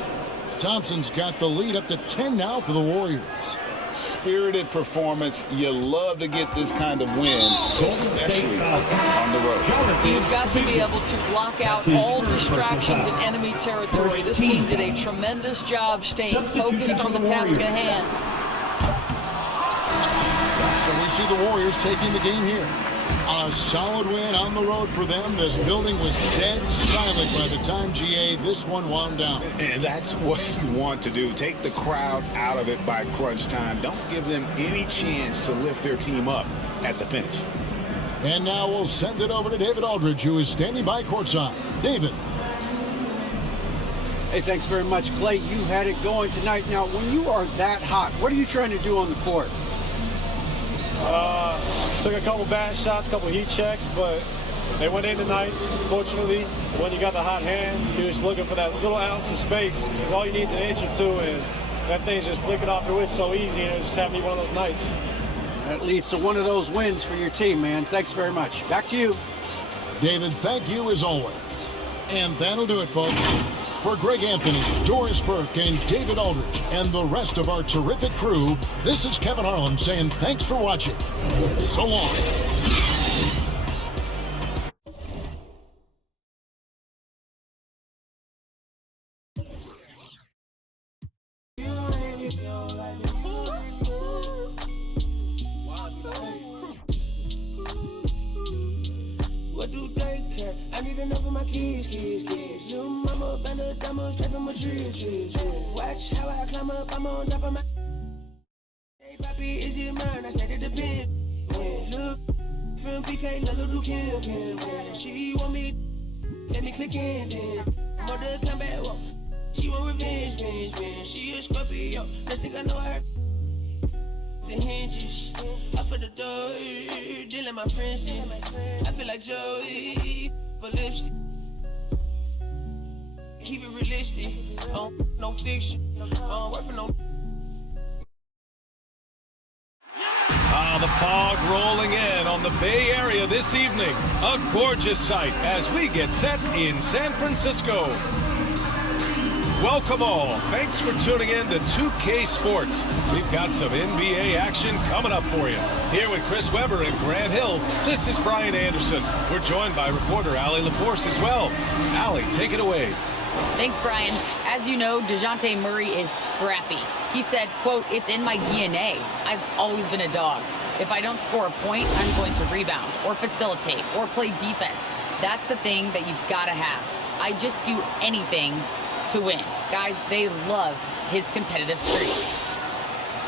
Thompson's got the lead up to 10 now for the Warriors. Spirited performance. You love to get this kind of win, especially on the road. You've got to be able to block out all distractions in enemy territory. This team did a tremendous job staying focused on the task at hand. So we see the Warriors taking the game here. A solid win on the road for them. This building was dead silent by the time, GA, this one wound down. And that's what you want to do. Take the crowd out of it by crunch time. Don't give them any chance to lift their team up at the finish. And now we'll send it over to David Aldridge, who is standing by courtside. David. Hey, thanks very much, Clay. You had it going tonight. Now, when you are that hot, what are you trying to do on the court? Took a couple bad shots, a couple heat checks, but they went in tonight. Fortunately, when you got the hot hand, you're just looking for that little ounce of space. Because all you need is an inch or two, and that thing's just flicking off the wrist so easy, and it just happened to be one of those nights. That leads to one of those wins for your team, man. Thanks very much. Back to you. David, thank you as always. And that'll do it, folks. For Greg Anthony, Doris Burke, and David Aldridge, and the rest of our terrific crew, this is Kevin Harlan saying thanks for watching. So long. What do they care? I need enough for my kids. Little mama bend her diamond straight from a tree. Watch how I climb up, I'm on top of my. Hey, papi, is it mine? I said it depends. When look from PK, little Kim. She want me, let me click in. Then mother come back, walk. She want revenge. She a Scorpio. Let's think I know her. The hinges off of the door, dealing my friendship. I feel like Joey, but lipstick. Keep it realistic, no fiction, work for no. The fog rolling in on the Bay Area this evening. A gorgeous sight as we get set in San Francisco. Welcome all. Thanks for tuning in to 2K Sports. We've got some NBA action coming up for you. Here with Chris Webber and Grant Hill, this is Brian Anderson. We're joined by reporter Allie LaForce as well. Allie, take it away. Thanks, Brian. As you know, DeJounte Murray is scrappy. He said, quote, "It's in my DNA. I've always been a dog. If I don't score a point, I'm going to rebound or facilitate or play defense. That's the thing that you've got to have. I just do anything to win." Guys, they love his competitive streak.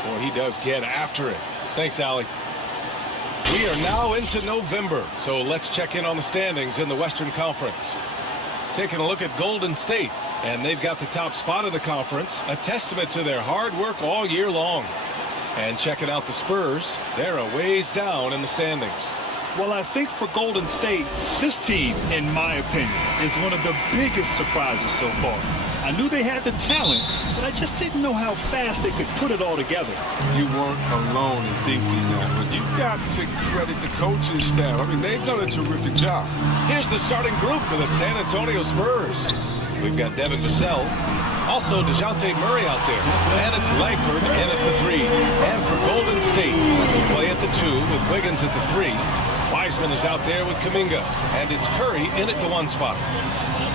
Boy, he does get after it. Thanks, Allie. We are now into November, so let's check in on the standings in the Western Conference. Taking a look at Golden State, and they've got the top spot in the conference, a testament to their hard work all year long. And checking out the Spurs, they're a ways down in the standings. Well, I think for Golden State, this team, in my opinion, is one of the biggest surprises so far. I knew they had the talent, but I just didn't know how fast they could put it all together. You weren't alone in thinking that, but you got to credit the coaching staff. I mean, they've done a terrific job. Here's the starting group for the San Antonio Spurs. We've got Devin Vassell, also DeJounte Murray out there, and it's Langford in at the 3. And for Golden State, Clay at the 2 with Wiggins at the 3. Wiseman is out there with Kuminga, and it's Curry in at the 1 spot.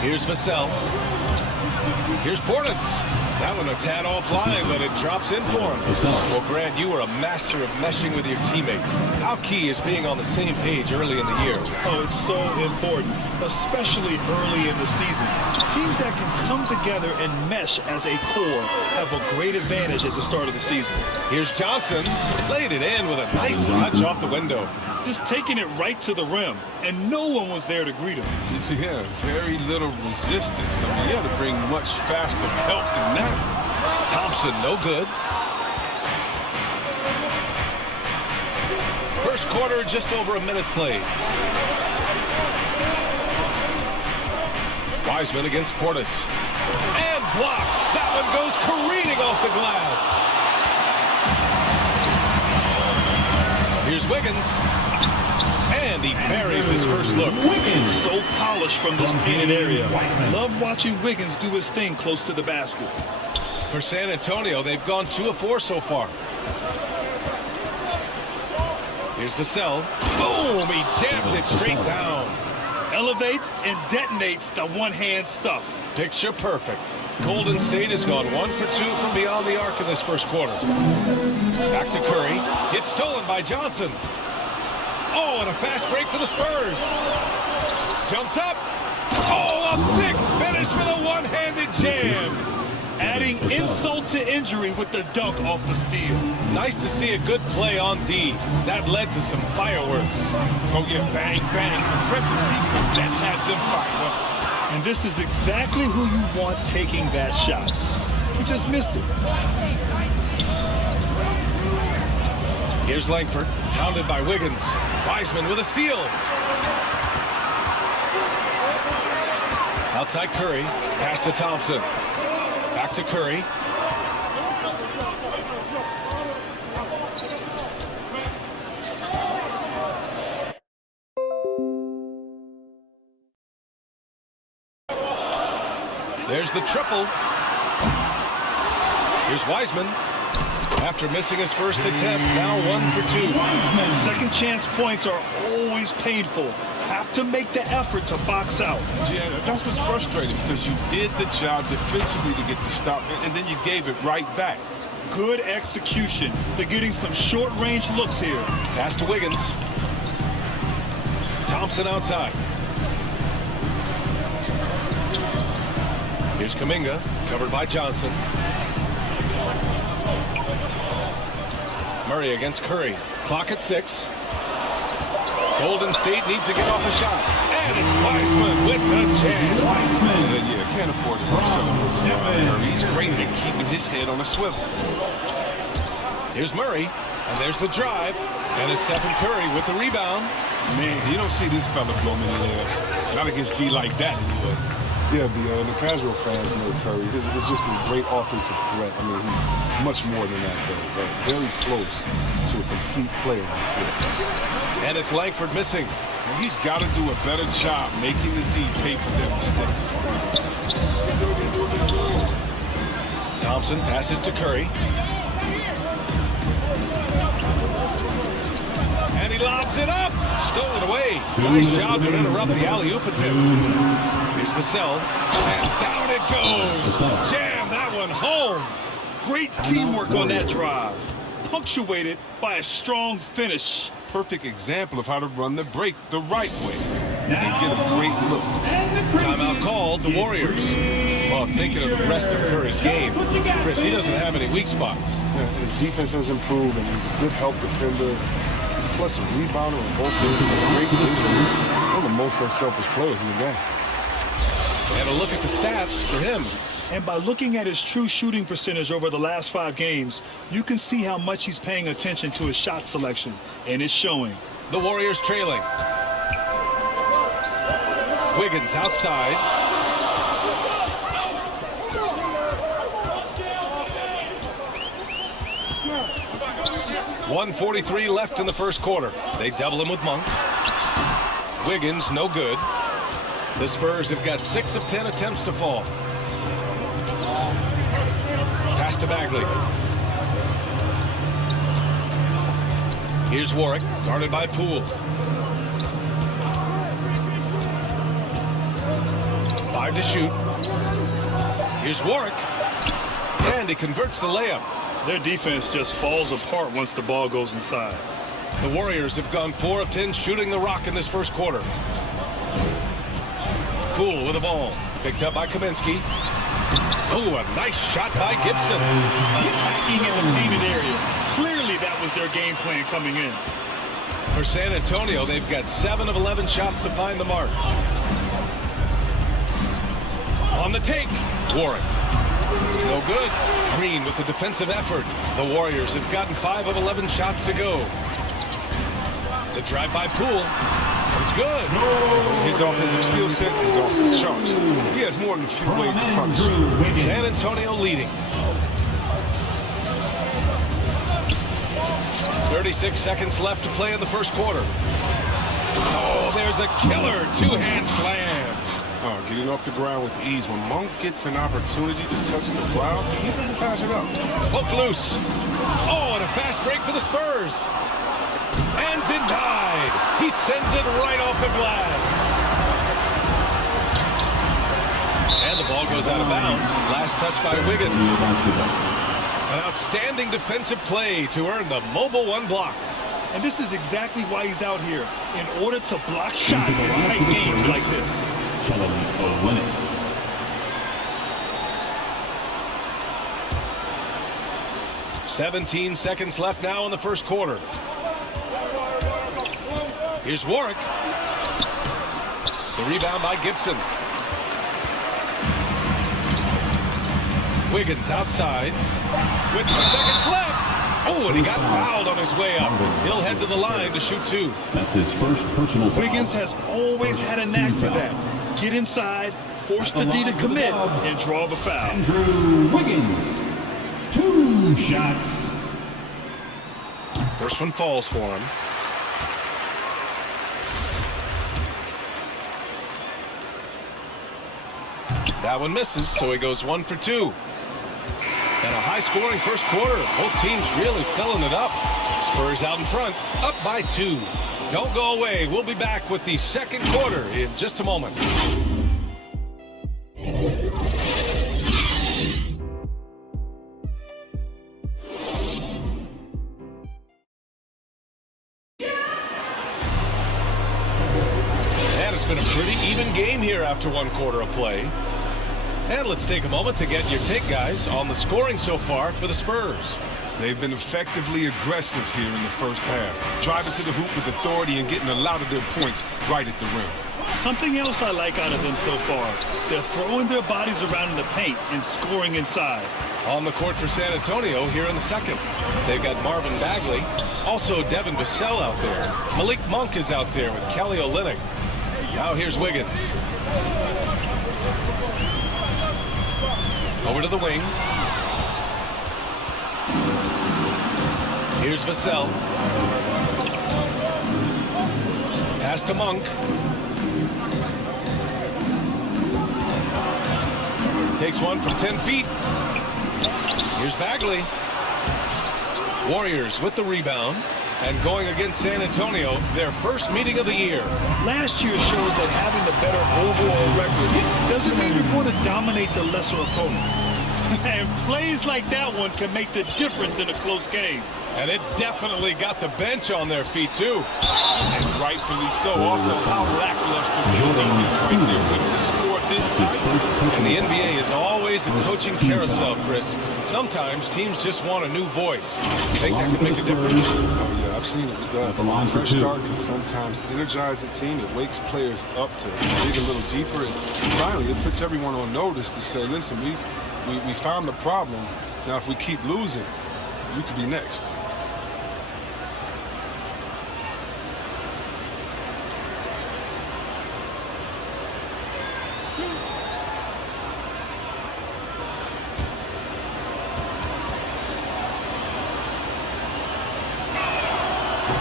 Here's Vassell. Here's Portis. That one a tad offline, but it drops in for him. Well, Grant, you are a master of meshing with your teammates. How key is being on the same page early in the year? Oh, it's so important, especially early in the season. Teams that can come together and mesh as a core have a great advantage at the start of the season. Here's Johnson. Laid it in with a nice touch off the window. Just taking it right to the rim, and no one was there to greet him. Yeah, very little resistance. I mean, you have to bring much faster help than that. Thompson, no good. First quarter, just over a minute played. Wiseman against Portis. And blocked. That one goes careening off the glass. Here's Wiggins. And he buries his first look. Wiggins so polished from this painted area. Love watching Wiggins do his thing close to the basket. For San Antonio, they've gone 2 of 4 so far. Here's Vassell. Boom! He jams it straight down. Elevates and detonates the one-hand stuff. Picture perfect. Golden State has gone 1 for 2 from beyond the arc in this first quarter. Back to Curry. It's stolen by Johnson. Oh, and a fast break for the Spurs. Jumps up. Oh, a big finish with a one-handed jam. Adding insult to injury with the dunk off the steal. Nice to see a good play on D. That led to some fireworks. Oh, yeah, bang, bang. Impressive sequence that has them fired up. And this is exactly who you want taking that shot. He just missed it. Here's Langford, hounded by Wiggins. Wiseman with a steal. Outside Curry, pass to Thompson. Back to Curry. There's the triple. Here's Wiseman. After missing his first attempt, now 1 for 2. Second chance points are always painful. Have to make the effort to box out. Yeah, that's what's frustrating, because you did the job defensively to get the stop, and then you gave it right back. Good execution. They're getting some short-range looks here. Pass to Wiggins. Thompson outside. Here's Kuminga, covered by Johnson. Murray against Curry. Clock at 6. Golden State needs to get off a shot. And it's Wiseman with the jam. Yeah, can't afford to put Curry. He's great at keeping his head on a swivel. Here's Murray. And there's the drive. And it's Stephen Curry with the rebound. Man, you don't see this fella blow many layups. Not against D like that, anyway. Yeah, the casual fans know Curry. It's just a great offensive threat. I mean, he's much more than that, though. Very close to a complete player on the floor. And it's Langford missing. He's got to do a better job making the D pay for their mistakes. Thompson passes to Curry. And he lobs it up. Stolen away. Nice job to interrupt the alley-oop attempt. Here's Vassell. And down it goes. Jam that one home. Great teamwork on that drive. Punctuated by a strong finish. Perfect example of how to run the break the right way and get a great look. Timeout called, the Warriors. Well, thinking of the rest of Curry's game, Chris, he doesn't have any weak spots. Yeah, his defense has improved, and he's a good help defender. Plus a rebounder on both ends. He's a great leader. One of the most unselfish players in the game. And a look at the stats for him. And by looking at his true shooting percentage over the last 5 games, you can see how much he's paying attention to his shot selection, and it's showing. The Warriors trailing. Wiggins outside. .143 left in the first quarter. They double him with Monk. Wiggins, no good. The Spurs have got 6 of 10 attempts to fall. Pass to Bagley. Here's Warwick, guarded by Poole. 5 to shoot. Here's Warwick. and he converts the layup. Their defense just falls apart once the ball goes inside. The Warriors have gone 4 of 10 shooting the rock in this first quarter. Poole with the ball. Picked up by Kaminsky. Oh, a nice shot by Gibson. Attacking in the painted area. Clearly that was their game plan coming in. For San Antonio, they've got 7 of 11 shots to find the mark. On the take, Warwick. No good. Green with the defensive effort. The Warriors have gotten 5 of 11 shots to go. The drive by Poole is good. His offensive skill set is off the charts. He has more than a few ways to punish. San Antonio leading. 36 seconds left to play in the first quarter. Oh, there's a killer two-hand slam. Getting off the ground with ease. When Monk gets an opportunity to touch the clouds, he doesn't pass it up. Poke loose. Oh, and a fast break for the Spurs. And denied. He sends it right off the glass. And the ball goes out of bounds. Last touch by Wiggins. An outstanding defensive play to earn the mobile 1 block. And this is exactly why he's out here, in order to block shots in tight games like this. 17 seconds left now in the first quarter. Here's Warwick. The rebound by Gibson. Wiggins outside with 2 seconds left. Oh, and he got fouled on his way up. He'll head to the line to shoot 2. That's his first personal foul. Wiggins has always had a knack for that. Get inside, force the D to commit, and draw the foul. Andrew Wiggins. 2 shots. First one falls for him. That one misses, so he goes 1 for 2. And a high-scoring first quarter. Both teams really filling it up. Spurs out in front, up by 2. Don't go away. We'll be back with the second quarter in just a moment. And it's been a pretty even game here after 1 quarter of play. And let's take a moment to get your take, guys, on the scoring so far for the Spurs. They've been effectively aggressive here in the first half, driving to the hoop with authority and getting a lot of their points right at the rim. Something else I like out of them so far, they're throwing their bodies around in the paint and scoring inside. On the court for San Antonio here in the second. They've got Marvin Bagley, also Devin Vassell out there. Malik Monk is out there with Kelly Olynyk. Now here's Wiggins. Over to the wing. Here's Vassell. Pass to Monk. Takes one from 10 feet. Here's Bagley. Warriors with the rebound. And going against San Antonio, their first meeting of the year. Last year shows that having the better overall record doesn't mean you're going to dominate the lesser opponent. And plays like that one can make the difference in a close game. And it definitely got the bench on their feet, too. And rightfully so. Also, how lackluster this defense right there with the score this time. And the NBA is always a coaching carousel, Chris. Sometimes teams just want a new voice. Think that can make a difference? Oh, yeah, I've seen it. It does. A fresh start can sometimes energize a team. It wakes players up to dig a little deeper. And finally, it puts everyone on notice to say, listen, we found the problem. Now, if we keep losing, we could be next.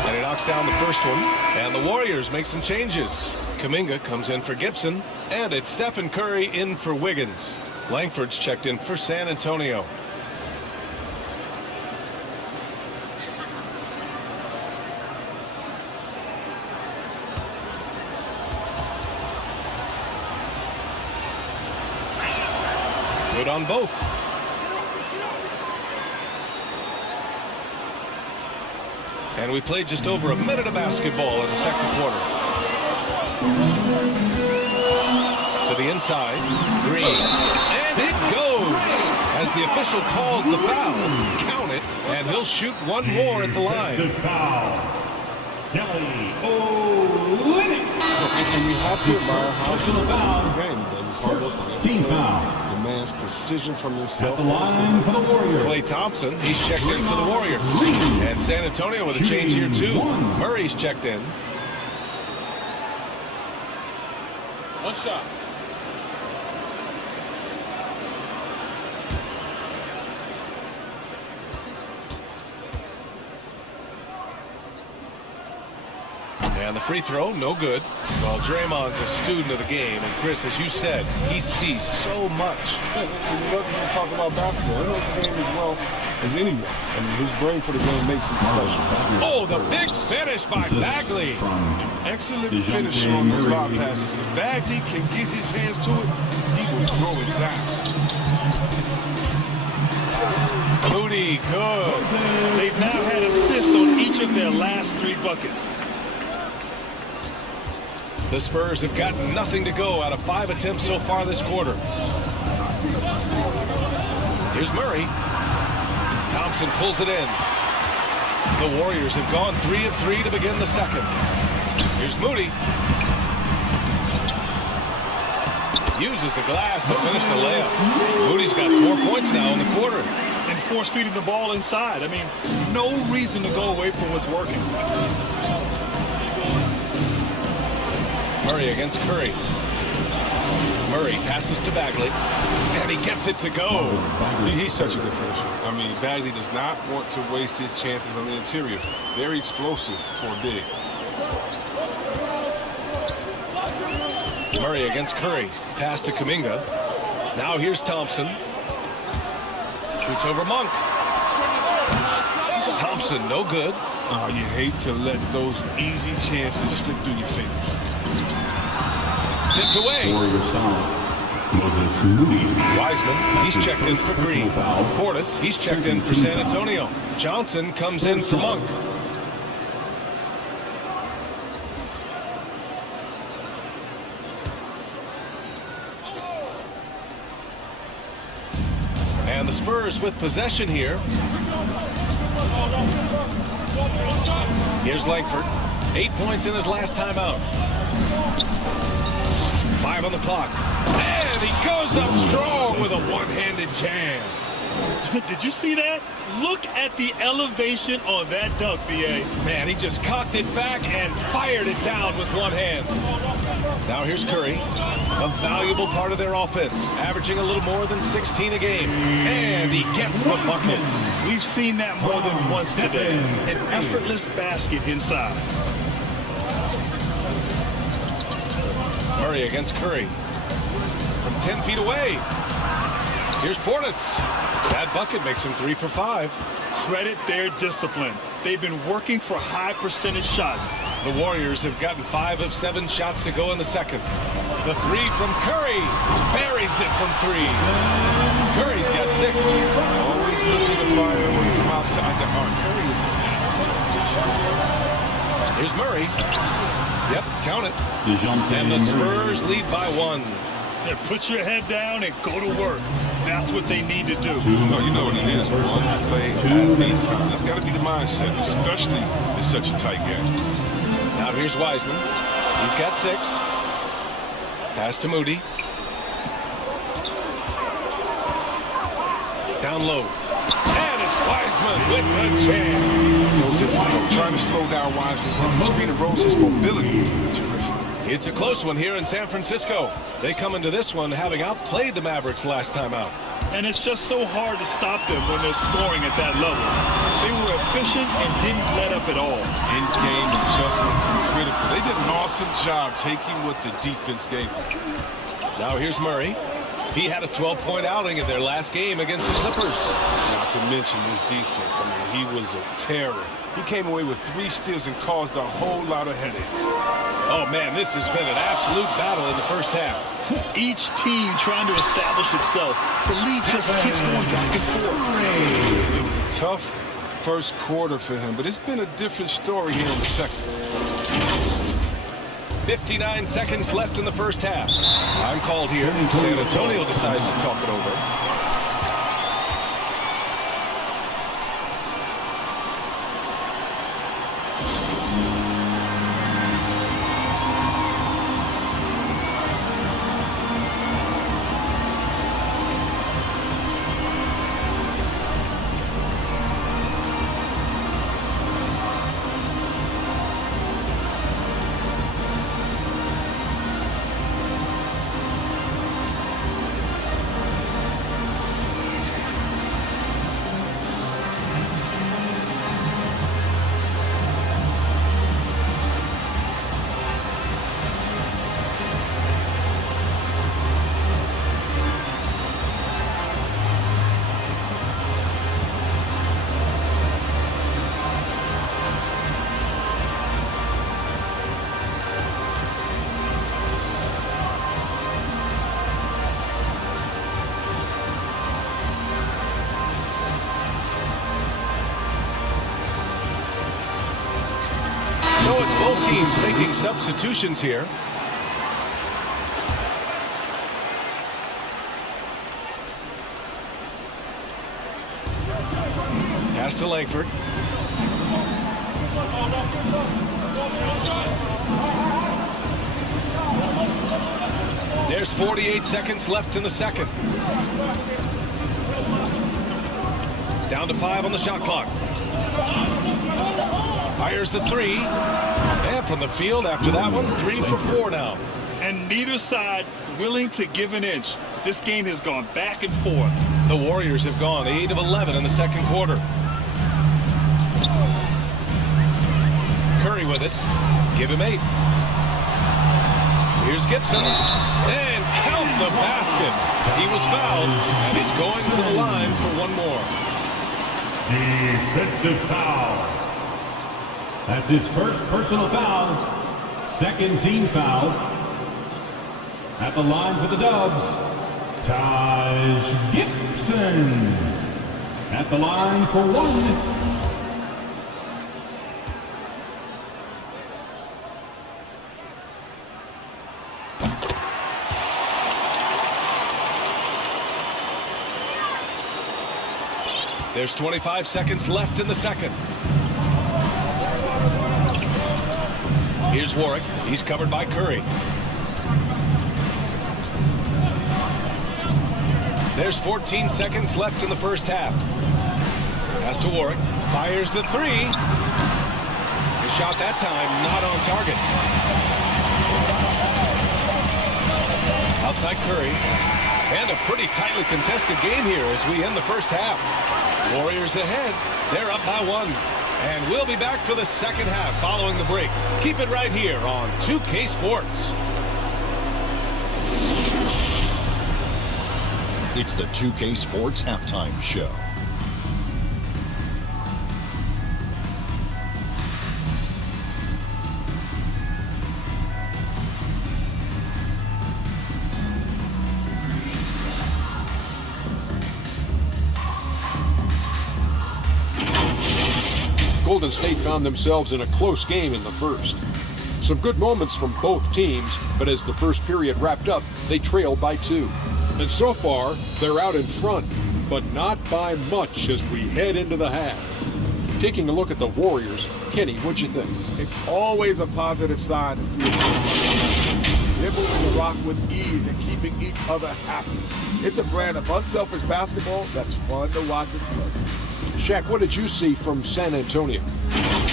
And he knocks down the first one. And the Warriors make some changes. Kuminga comes in for Gibson. And it's Stephen Curry in for Wiggins. Langford's checked in for San Antonio. Good on both. And we played just over a minute of basketball in the second quarter. To the inside, Green. And it goes! As the official calls the foul, count it, and he'll shoot one more at the line. Foul. Kelly Olynyk. And you have to admire how he sees the game. He does his hard work on it. Team foul. Demands precision from himself. At the line for the Warriors. Klay Thompson, he's checked in for the Warriors. And San Antonio with a change here too. Murray's checked in. One shot. And the free throw, no good. Well, Draymond's a student of the game. And Chris, as you said, he sees so much. We love to talk about basketball. He knows the game as well as anyone. I mean, his brain for the game makes him special. Oh, the big finish by Bagley. Excellent finish on those lob passes. If Bagley can get his hands to it, he will throw it down. Moody, good. They've now had assists on each of their last 3 buckets. The Spurs have gotten nothing to go out of 5 attempts so far this quarter. Here's Murray. Thompson pulls it in. The Warriors have gone 3 of 3 to begin the second. Here's Moody. Uses the glass to finish the layup. Moody's got 4 points now in the quarter. And force feeding the ball inside. I mean, no reason to go away from what's working. Murray against Curry. Murray passes to Bagley, and he gets it to go. He's such a good finisher. I mean, Bagley does not want to waste his chances on the interior. Very explosive for a big. Murray against Curry. Pass to Kuminga. Now here's Thompson. Shoots over Monk. Thompson, no good. Oh, you hate to let those easy chances slip through your fingers. Tipped away. Warriors foul. Moses Moody. Wiseman, he's checked in for Green. Portis, he's checked in for San Antonio. Johnson comes in for Monk. And the Spurs with possession here. Here's Langford. 8 points in his last timeout. 5 on the clock. And he goes up strong with a one-handed jam. Did you see that? Look at the elevation on that dunk, B.A. Man, he just cocked it back and fired it down with one hand. Now here's Curry, a valuable part of their offense, averaging a little more than 16 a game. And he gets the bucket. We've seen that more than once today. An effortless basket inside. Murray against Curry. From 10 feet away. Here's Portis. That bucket makes him 3 for 5. Credit their discipline. They've been working for high percentage shots. The Warriors have gotten 5 of 7 shots to go in the second. The 3 from Curry. Buries it from 3. Curry's got 6. Always looking to fire away from outside the arc. Curry is a nasty. Here's Murray. Yep, count it. And the Spurs lead by 1. Put your head down and go to work. That's what they need to do. No, you know what it is. One play at a time. That's got to be the mindset, especially in such a tight game. Now here's Wiseman. He's got 6. Pass to Moody. Down low. And it's Wiseman with the jam. Trying to slow down Wiseman on the screen and rolls his mobility. Terrific. It's a close one here in San Francisco. They come into this one having outplayed the Mavericks last time out. And it's just so hard to stop them when they're scoring at that level. They were efficient and didn't let up at all. In-game adjustments were critical. They did an awesome job taking what the defense gave them. Now here's Murray. He had a 12-point outing in their last game against the Clippers. Not to mention his defense. I mean, he was a terror. He came away with 3 steals and caused a whole lot of headaches. Oh, man, this has been an absolute battle in the first half. Each team trying to establish itself. The lead just keeps going back and forth. It was a tough first quarter for him, but it's been a different story here in the second. 59 seconds left in the first half. Time called here. San Antonio decides to talk it over. So it's both teams making substitutions here. Pass to Langford. There's 48 seconds left in the second. Down to 5 on the shot clock. Fires the three. And from the field after that one, 3 for 4 now. And neither side willing to give an inch. This game has gone back and forth. The Warriors have gone 8 of 11 in the second quarter. Curry with it. Give him 8. Here's Gibson. And count the basket. He was fouled, and he's going to the line for one more. Defensive foul. That's his first personal foul. Second team foul. At the line for the Dubs, Taj Gibson. At the line for 1. There's 25 seconds left in the second. Here's Warwick. He's covered by Curry. There's 14 seconds left in the first half. Pass to Warwick. Fires the three. His shot that time not on target. Outside Curry. And a pretty tightly contested game here as we end the first half. Warriors ahead. They're up by 1. And we'll be back for the second half following the break. Keep it right here on 2K Sports. It's the 2K Sports Halftime Show. Golden State found themselves in a close game in the first. Some good moments from both teams, but as the first period wrapped up, they trailed by 2. And so far, they're out in front, but not by much as we head into the half. Taking a look at the Warriors, Kenny, what'd you think? It's always a positive sign to see a team. They're moving the rock with ease and keeping each other happy. It's a brand of unselfish basketball that's fun to watch and play. Shaq, what did you see from San Antonio?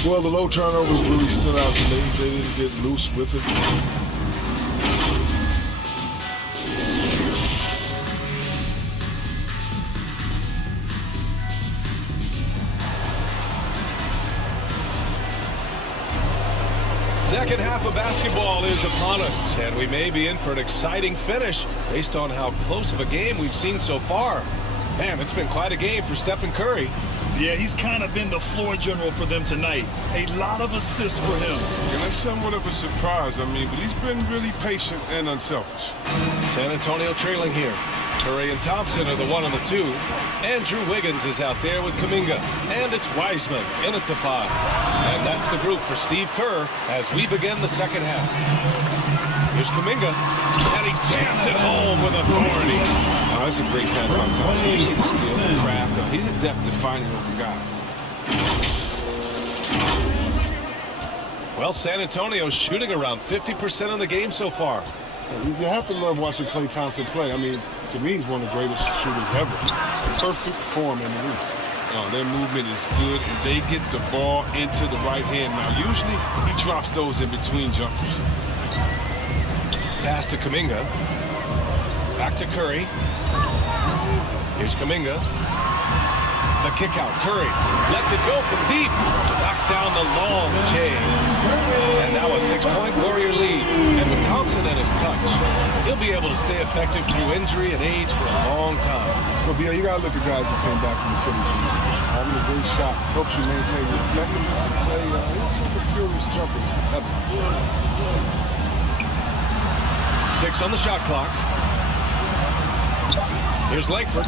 Well, the low turnovers really stood out to me. They didn't get loose with it. Second half of basketball is upon us, and we may be in for an exciting finish based on how close of a game we've seen so far. Man, it's been quite a game for Stephen Curry. Yeah, he's kind of been the floor general for them tonight. A lot of assists for him. And that's somewhat of a surprise, but he's been really patient and unselfish. San Antonio trailing here. Curry and Thompson are the 1 and the 2. Andrew Wiggins is out there with Kuminga. And it's Wiseman in at the 5. And that's the group for Steve Kerr as we begin the second half. Here's Kuminga. And he jams it home with authority. Oh, that's a great pass by Thompson. You see the skill, the craft. He's adept at finding open guys. Well, San Antonio's shooting around 50% in the game so far. You have to love watching Klay Thompson play. I mean, to me, he's one of the greatest shooters ever. Perfect form in the East. Their movement is good, and they get the ball into the right hand. Now, usually, he drops those in between jumpers. Pass to Kuminga. Back to Curry. Here's Kuminga. The kick out. Curry lets it go from deep. Knocks down the long J. And now a 6-point Warrior lead. And with Thompson at his touch, he'll be able to stay effective through injury and age for a long time. Well, you got to look at guys who came back from the Achilles injury. Having a great shot helps you maintain your effectiveness and play the purest jumpers ever. 6 on the shot clock. Here's Langford.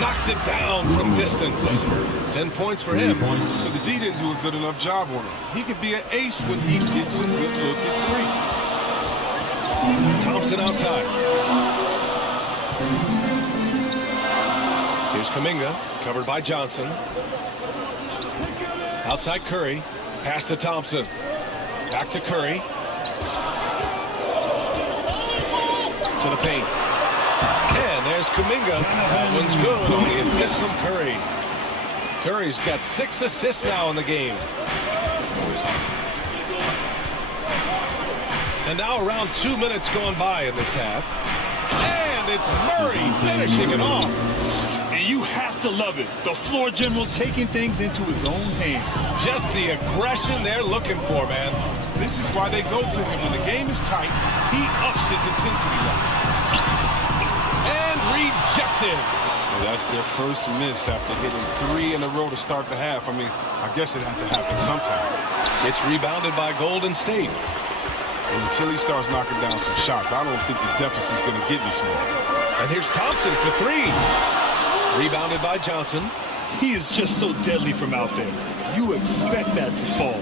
Knocks it down from distance. 10 points for him. But the D didn't do a good enough job on him. He could be an ace when he gets a good look at 3. Thompson outside. Here's Kuminga, covered by Johnson. Outside Curry. Pass to Thompson. Back to Curry. To the paint. And there's Kuminga. That one's good on the assist from Curry. Curry's got 6 assists now in the game. And now around 2 minutes going by in this half. And it's Murray finishing it off. And you have to love it. The floor general taking things into his own hands. Just the aggression they're looking for, man. This is why they go to him. When the game is tight, he ups his intensity level. And rejected. Well, that's their first miss after hitting 3 in a row to start the half. I mean, I guess it had to happen sometime. It's rebounded by Golden State. And until he starts knocking down some shots, I don't think the deficit's going to get any smaller. And here's Thompson for 3. Rebounded by Johnson. He is just so deadly from out there. You expect that to fall.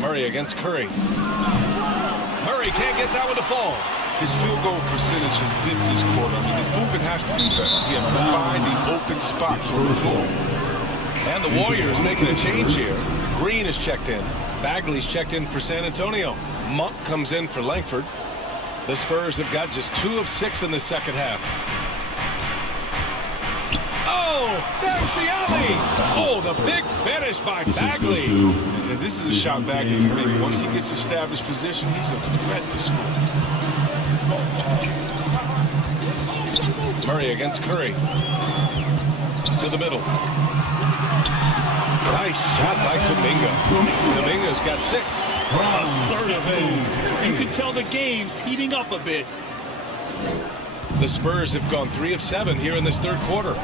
Murray against Curry. Murray can't get that one to fall. His field goal percentage has dipped this quarter. I mean, his movement has to be better. He has to find the open spots on the floor. And the Warriors making a change here. Green is checked in. Bagley's checked in for San Antonio. Monk comes in for Langford. The Spurs have got just 2 of 6 in the second half. Oh, there's the alley. Oh, the big finish by Bagley. And this is a shot Bagley can make. Once he gets established position, he's a threat to score. Murray against Curry. To the middle. Nice shot by Kuminga. Kuminga's got 6. Assertive. You can tell the game's heating up a bit. The Spurs have gone 3 of 7 here in this third quarter.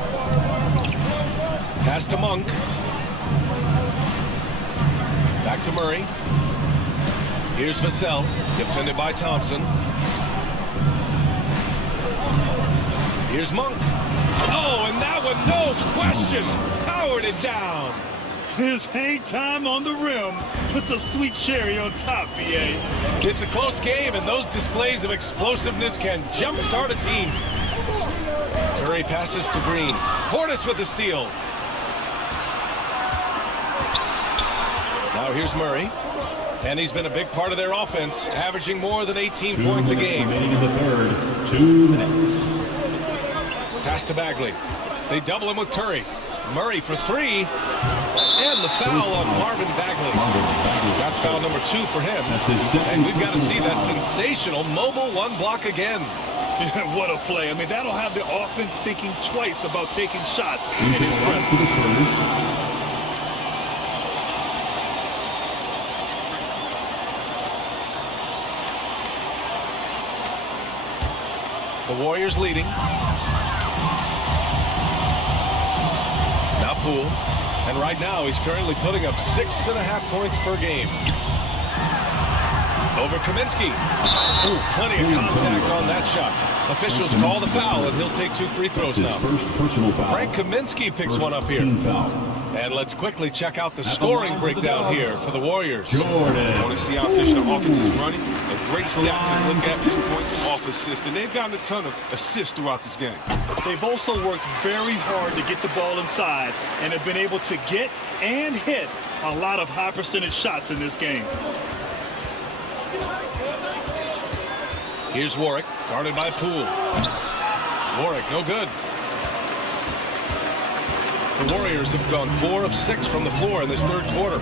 Pass to Monk. Back to Murray. Here's Vassell, defended by Thompson. Here's Monk. Oh, and that one, no question, powered it down. His hang time on the rim puts a sweet cherry on top, BA. It's a close game, and those displays of explosiveness can jumpstart a team. Curry passes to Green. Portis with the steal. Now here's Murray. And he's been a big part of their offense, averaging more than 18 points a game. Remaining in the third. 2 minutes. Pass to Bagley. They double him with Curry. Murray for 3. And the foul on Marvin Bagley. That's foul number 2 for him. And we've got to see that sensational mobile 1 block again. What a play. I mean, that'll have the offense thinking twice about taking shots in his presence. The Warriors leading. Now Poole. And right now he's currently putting up 6.5 points per game. Over Kaminsky. Ooh, plenty of contact on that shot. Officials call the foul, and he'll take 2 free throws now. First personal foul. Frank Kaminsky picks one up here. And let's quickly check out the scoring breakdown here for the Warriors. Jordan. Want to see how efficient the offense is running? A great stat to look at is points off assists, and they've gotten a ton of assists throughout this game. They've also worked very hard to get the ball inside and have been able to get and hit a lot of high percentage shots in this game. Here's Warwick, guarded by Poole. Warwick, no good. The Warriors have gone 4 of 6 from the floor in this third quarter.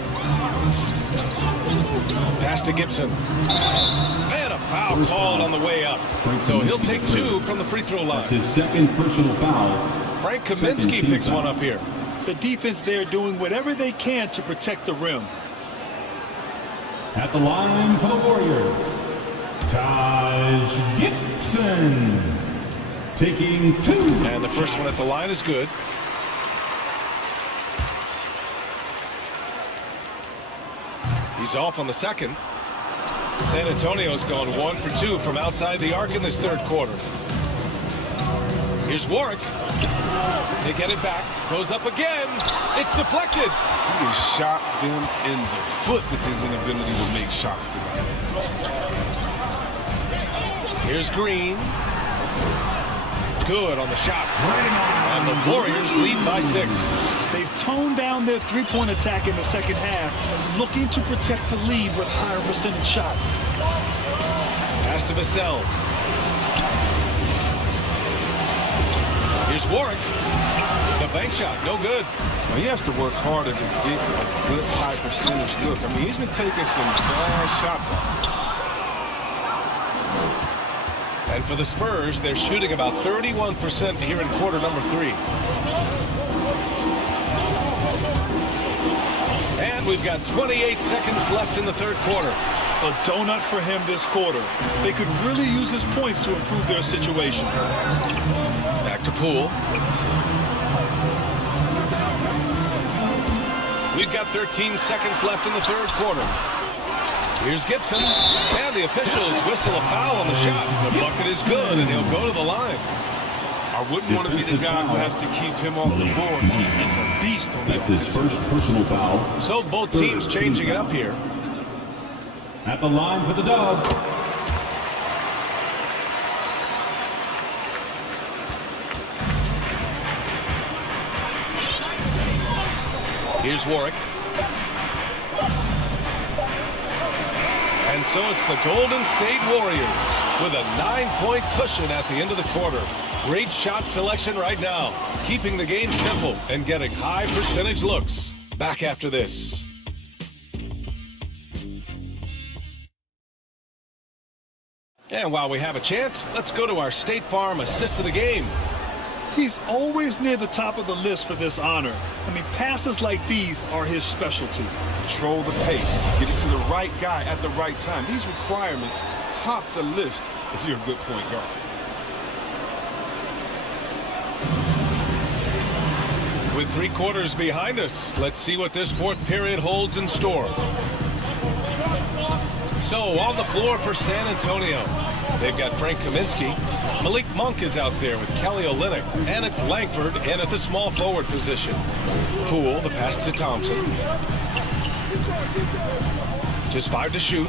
Pass to Gibson. And a foul called on the way up. So he'll take 2 from the free throw line. That's his second personal foul. Frank Kaminsky picks one up here. The defense there doing whatever they can to protect the rim. At the line for the Warriors, Taj Gibson. Taking 2. And the first one at the line is good. He's off on the second. San Antonio's gone 1 for 2 from outside the arc in this third quarter. Here's Warwick. They get it back. Goes up again. It's deflected. He has shot them in the foot with his inability to make shots tonight. Here's Green. Good on the shot. And the Warriors lead by 6. They've toned down their three-point attack in the second half, looking to protect the lead with higher percentage shots. Pass to Vassell. Here's Warwick. The bank shot, no good. Now, he has to work harder to get a good high percentage look. I mean, he's been taking some bad shots out. And for the Spurs, they're shooting about 31% here in quarter number 3. And we've got 28 seconds left in the third quarter. A donut for him this quarter. They could really use his points to improve their situation. Back to Poole. We've got 13 seconds left in the third quarter. Here's Gibson, and the officials whistle a foul on the shot. The bucket is good, and he'll go to the line. I wouldn't want to be the guy who has to keep him off the boards. He is a beast on that. That's his first personal foul. So both teams changing it up here. At the line for the Dubs, here's Warwick. And so it's the Golden State Warriors with a 9-point cushion at the end of the quarter. Great shot selection right now, keeping the game simple and getting high percentage looks. Back after this. And while we have a chance, let's go to our State Farm assist of the game. He's always near the top of the list for this honor. I mean, passes like these are his specialty. Control the pace, get it to the right guy at the right time. These requirements top the list if you're a good point guard. With 3 quarters behind us, let's see what this fourth period holds in store. So on the floor for San Antonio, they've got Frank Kaminsky. Malik Monk is out there with Kelly Olynyk, and it's Langford in at the small forward position. Poole, the pass to Thompson. Just 5 to shoot.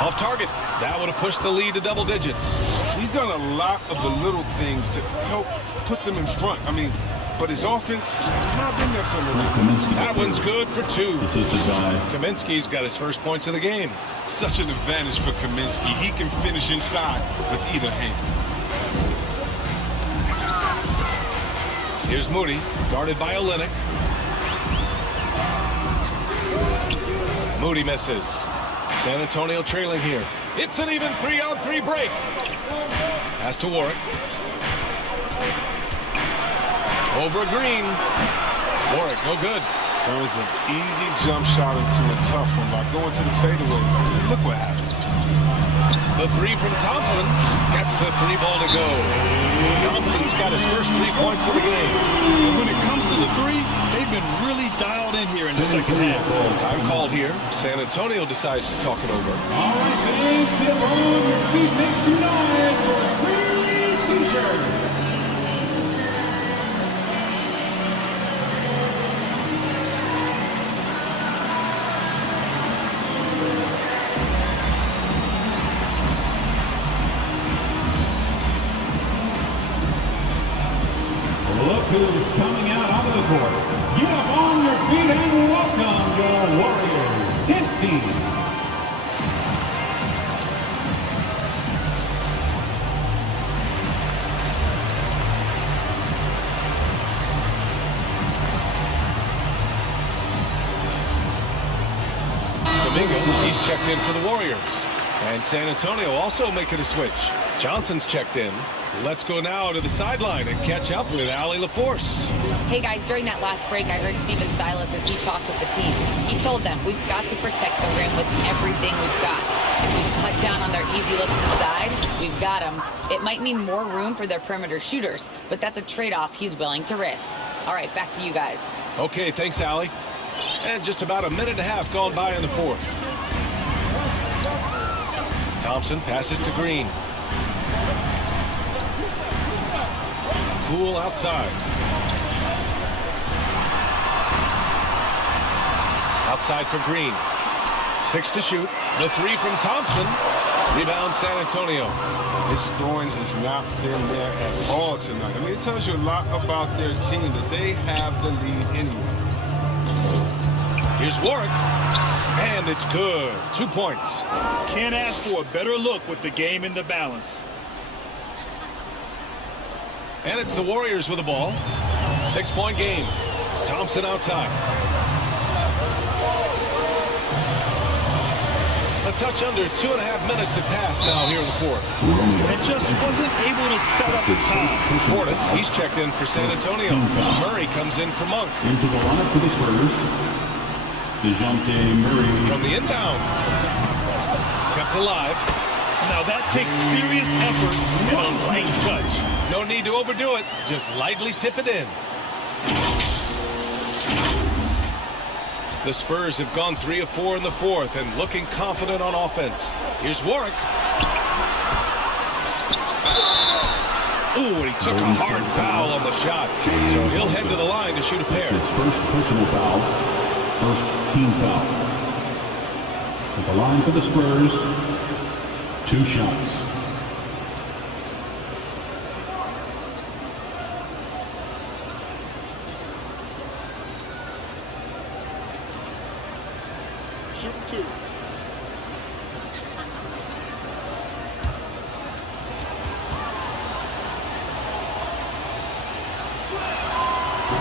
Off target. That would have pushed the lead to double digits. He's done a lot of the little things to help put them in front. I mean, but his offense has not been there for him. That one's good for 2. Assisted by Kaminsky's got his first points of the game. Such an advantage for Kaminsky. He can finish inside with either hand. Here's Moody, guarded by Olynyk. Moody misses. San Antonio trailing here. It's an even 3-on-3 break. Pass to Warwick. Over Green. Warwick, no good. Turns an easy jump shot into a tough one by going to the fadeaway. Look what happened. The 3 from Thompson gets the 3 ball to go. Thompson's got his first 3 points of the game. And when it comes to the three, they've been really dialed in here in the second half. Time called here. San Antonio decides to talk it over. All right, fans, get on your feet, make some noise for a free t-shirt. Look who's coming out onto the court. Get up on your feet and welcome your Warriors dance team. Domingo, he's checked in for the Warriors. And San Antonio also making a switch. Johnson's checked in. Let's go now to the sideline and catch up with Allie LaForce. Hey guys, during that last break, I heard Stephen Silas as he talked with the team. He told them, we've got to protect the rim with everything we've got. If we cut down on their easy looks inside, we've got them. It might mean more room for their perimeter shooters, but that's a trade-off he's willing to risk. All right, back to you guys. Okay, thanks, Allie. And just about a minute and a half gone by in the fourth. Thompson passes to Green. Poole outside. Outside for Green. 6 to shoot. The 3 from Thompson. Rebound San Antonio. His scoring has not been there at all tonight. I mean, it tells you a lot about their team that they have the lead anyway. Here's Warwick. And it's good. 2 points. Can't ask for a better look with the game in the balance. And it's the Warriors with the ball. 6-point game. Thompson outside. A touch under 2.5 minutes have passed now here in the fourth. And just wasn't able to set up the time. Portis, he's checked in for San Antonio. Murray comes in for Monk. Into the lineup for the Spurs, DeJounte Murray. From the inbound. Kept alive. Now that takes serious effort and a light touch. No need to overdo it. Just lightly tip it in. The Spurs have gone 3 of 4 in the fourth and looking confident on offense. Here's Warwick. Ooh, and he took a hard foul on the shot. So he'll head to the line to shoot a pair. His first personal foul, first team foul. At the line for the Spurs, 2 shots. Shoot 2.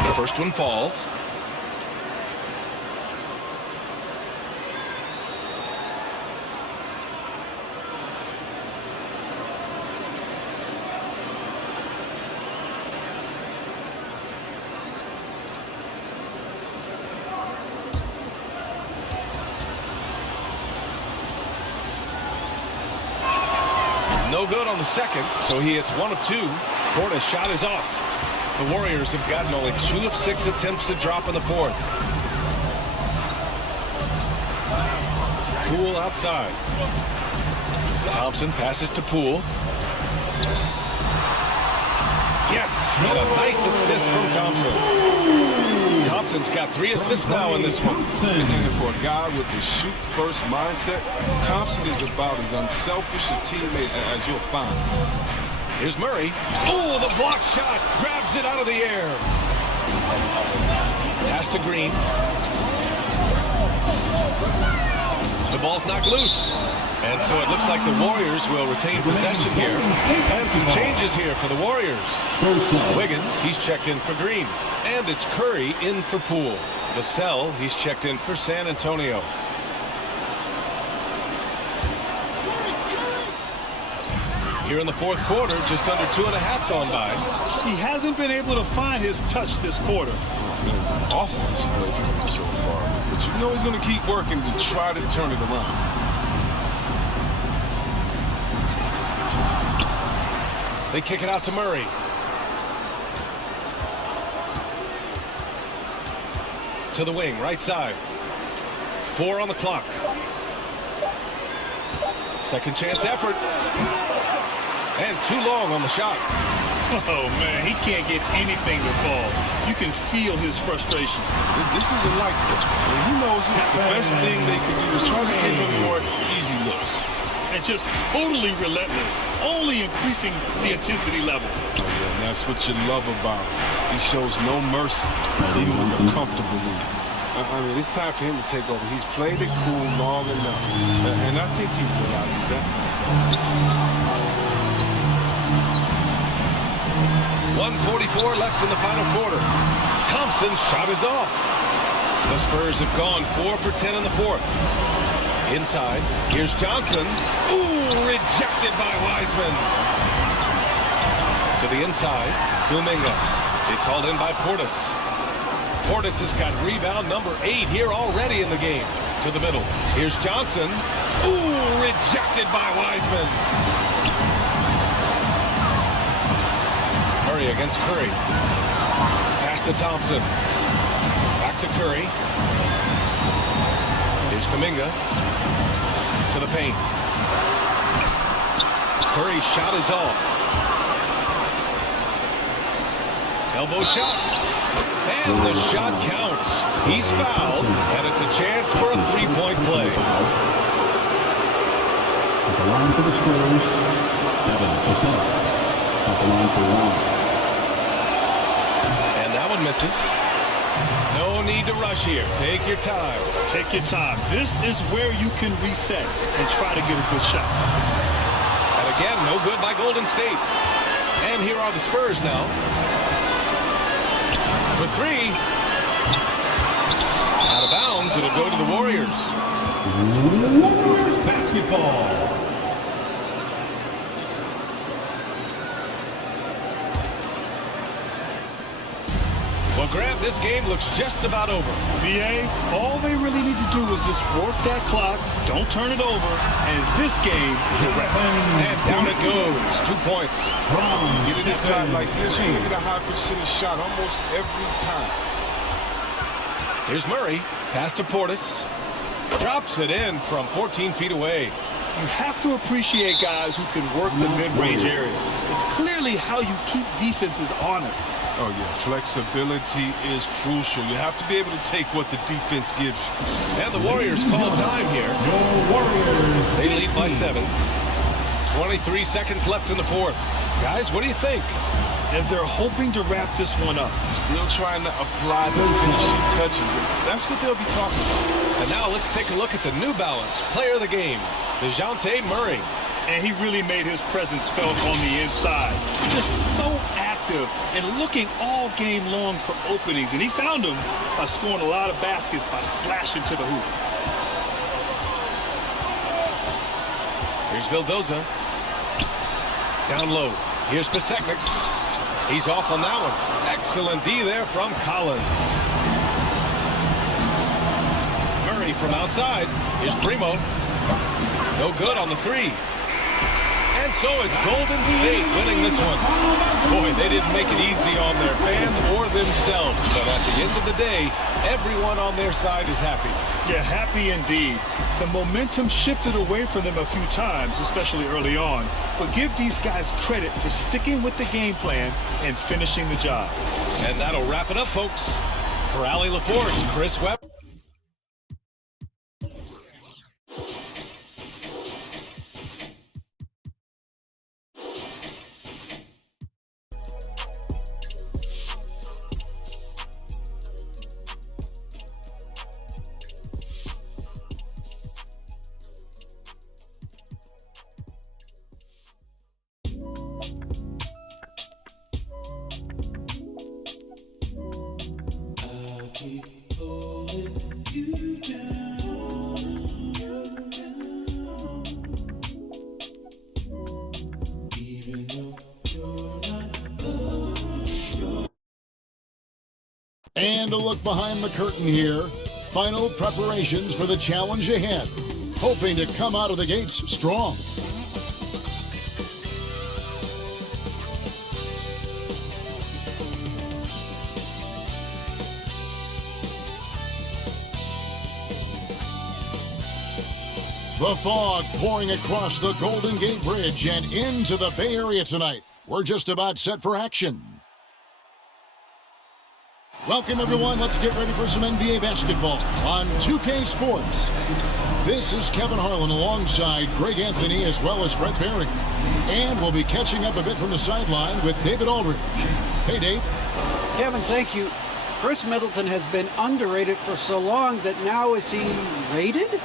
The first one falls. No good on the second, so he hits 1 of 2. Portis' shot is off. The Warriors have gotten only 2 of 6 attempts to drop in the fourth. Poole outside. Thompson passes to Poole. Yes, and a nice assist from Thompson. Thompson's got 3 assists now in this one. And for a guy with the shoot-first mindset, Thompson is about as unselfish a teammate as you'll find. Here's Murray. Oh, the block shot. Grabs it out of the air. Pass to Green. The ball's knocked loose. And so it looks like the Warriors will retain possession here. And some changes here for the Warriors. Wiggins, he's checked in for Green. And it's Curry in for Poole. Vassell, he's checked in for San Antonio. Here in the fourth quarter, just under 2.5 gone by. He hasn't been able to find his touch this quarter. Awful display from him so far. But you know he's going to keep working to try to turn it around. They kick it out to Murray. to the wing, right side. 4 on the clock. Second chance effort. And too long on the shot. Oh, man, he can't get anything to fall. You can feel his frustration. This isn't like it. And he knows it. The best thing they can do is try to give him more easy looks. And just totally relentless, only increasing the intensity level. Oh, yeah, and that's what you love about him. He shows no mercy, even with the comfortable lead. I mean, it's time for him to take over. He's played it cool long enough, and I think he realizes that. 1:44 left in the final quarter. Thompson's shot is off. The Spurs have gone 4 for 10 in the fourth. Inside, here's Johnson. Ooh, rejected by Wiseman. To the inside, Kuminga. It's hauled in by Portis. Portis has got rebound number 8 here already in the game. To the middle, here's Johnson. Ooh, rejected by Wiseman. Murray against Curry. Pass to Thompson. Back to Curry. Here's Kuminga. To the paint. Curry's shot is off. Elbow shot. And the shot counts. He's fouled, and it's a chance for a three-point play. At the line for the Spurs, Devin Vassell. At the line for 1. And that one misses. No need to rush here. Take your time. Take your time. This is where you can reset and try to get a good shot. And again, no good by Golden State. And here are the Spurs now. For 3. Out of bounds, it'll go to the Warriors. Warriors basketball. Well, Grant, this game looks just about over. VA, all they really need to do is just work that clock, don't turn it over, and this game is a wrap. And down it goes. 2 points. Get it inside like this, you're going to get a high percentage shot almost every time. Here's Murray. Pass to Portis. Drops it in from 14 feet away. You have to appreciate guys who can work the mid-range area. It's clearly how you keep defenses honest. Oh, yeah. Flexibility is crucial. You have to be able to take what the defense gives you. And the Warriors call time here. They lead by 7. 23 seconds left in the fourth. Guys, what do you think? And they're hoping to wrap this one up. Still trying to apply the finishing touches. That's what they'll be talking about. And now let's take a look at the New Balance player of the game, DeJounte Murray. And he really made his presence felt on the inside. Just so active and looking all game long for openings. And he found them by scoring a lot of baskets by slashing to the hoop. Here's Vildoza. Down low. Here's Pasecniks. He's off on that one. Excellent D there from Collins. Murray from outside. Here's Primo. No good on the 3. And so it's Golden State winning this one. Boy, they didn't make it easy on their fans or themselves. But at the end of the day, everyone on their side is happy. Yeah, happy indeed. The momentum shifted away from them a few times, especially early on. But give these guys credit for sticking with the game plan and finishing the job. And that'll wrap it up, folks. For Allie LaForce, Chris Webb. And a look behind the curtain here. Final preparations for the challenge ahead. Hoping to come out of the gates strong. The fog pouring across the Golden Gate Bridge and into the Bay Area tonight. We're just about set for action. Welcome, everyone. Let's get ready for some NBA basketball on 2K Sports. This is Kevin Harlan alongside Greg Anthony as well as Brett Barry. And we'll be catching up a bit from the sideline with David Aldridge. Hey, Dave. Kevin, thank you. Chris Middleton has been underrated for so long that now is he rated?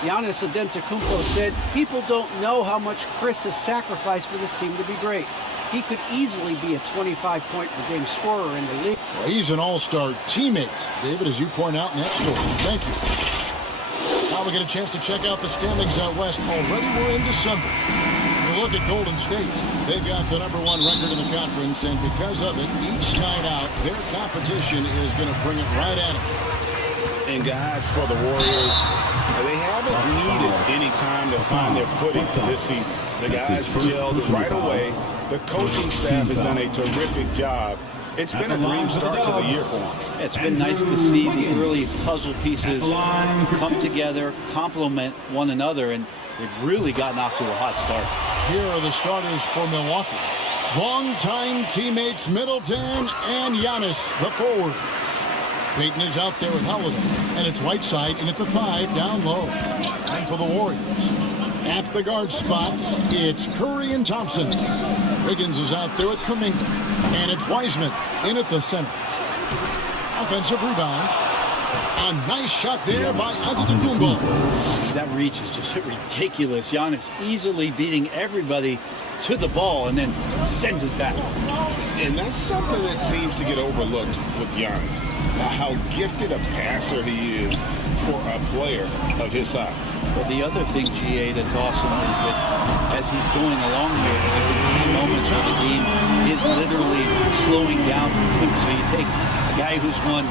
Giannis Antetokounmpo said, people don't know how much Chris has sacrificed for this team to be great. He could easily be a 25-point-per-game scorer in the league. Well, he's an all-star teammate, David, as you point out in that story. Thank you. Now we get a chance to check out the standings out west. Already we're in December. You look at Golden State. They've got the #1 record in the conference, and because of it, each night out, their competition is going to bring it right at them. And guys, for the Warriors, they haven't needed any time to find their footing this season. The guys gelled right away. The coaching staff has done a terrific job. It's been a dream start to the year for them. It's been nice to see the early puzzle pieces come together, complement one another, and they've really gotten off to a hot start. Here are the starters for Milwaukee. Longtime teammates Middleton and Giannis, the forwards. Payton is out there with Holiday, and it's Whiteside in at the 5 down low. And for the Warriors, at the guard spots, it's Curry and Thompson. Wiggins is out there with Kuminga, and it's Wiseman in at the center. Offensive rebound. A nice shot there by Antetokounmpo. That reach is just ridiculous. Giannis easily beating everybody to the ball and then sends it back. And that's something that seems to get overlooked with Giannis. How gifted a passer he is for a player of his size. Well, the other thing, GA, that's awesome is that as he's going along here, you can see moments where the game is literally slowing down for him. So you take a guy who's won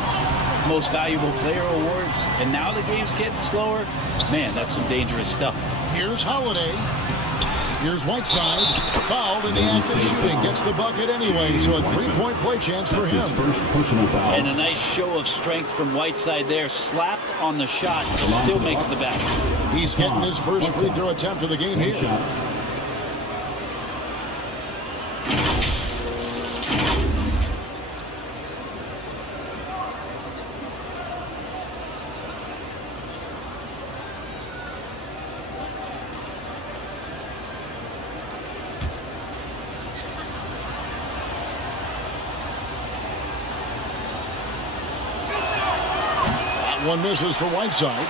Most Valuable Player awards, and now the game's getting slower. Man, that's some dangerous stuff. Here's Holiday. Here's Whiteside, fouled in the act of shooting, gets the bucket anyway, so a 3-point play chance for him. And a nice show of strength from Whiteside there, slapped on the shot, but still makes the basket. He's getting his first free throw attempt of the game here. One misses for Whiteside.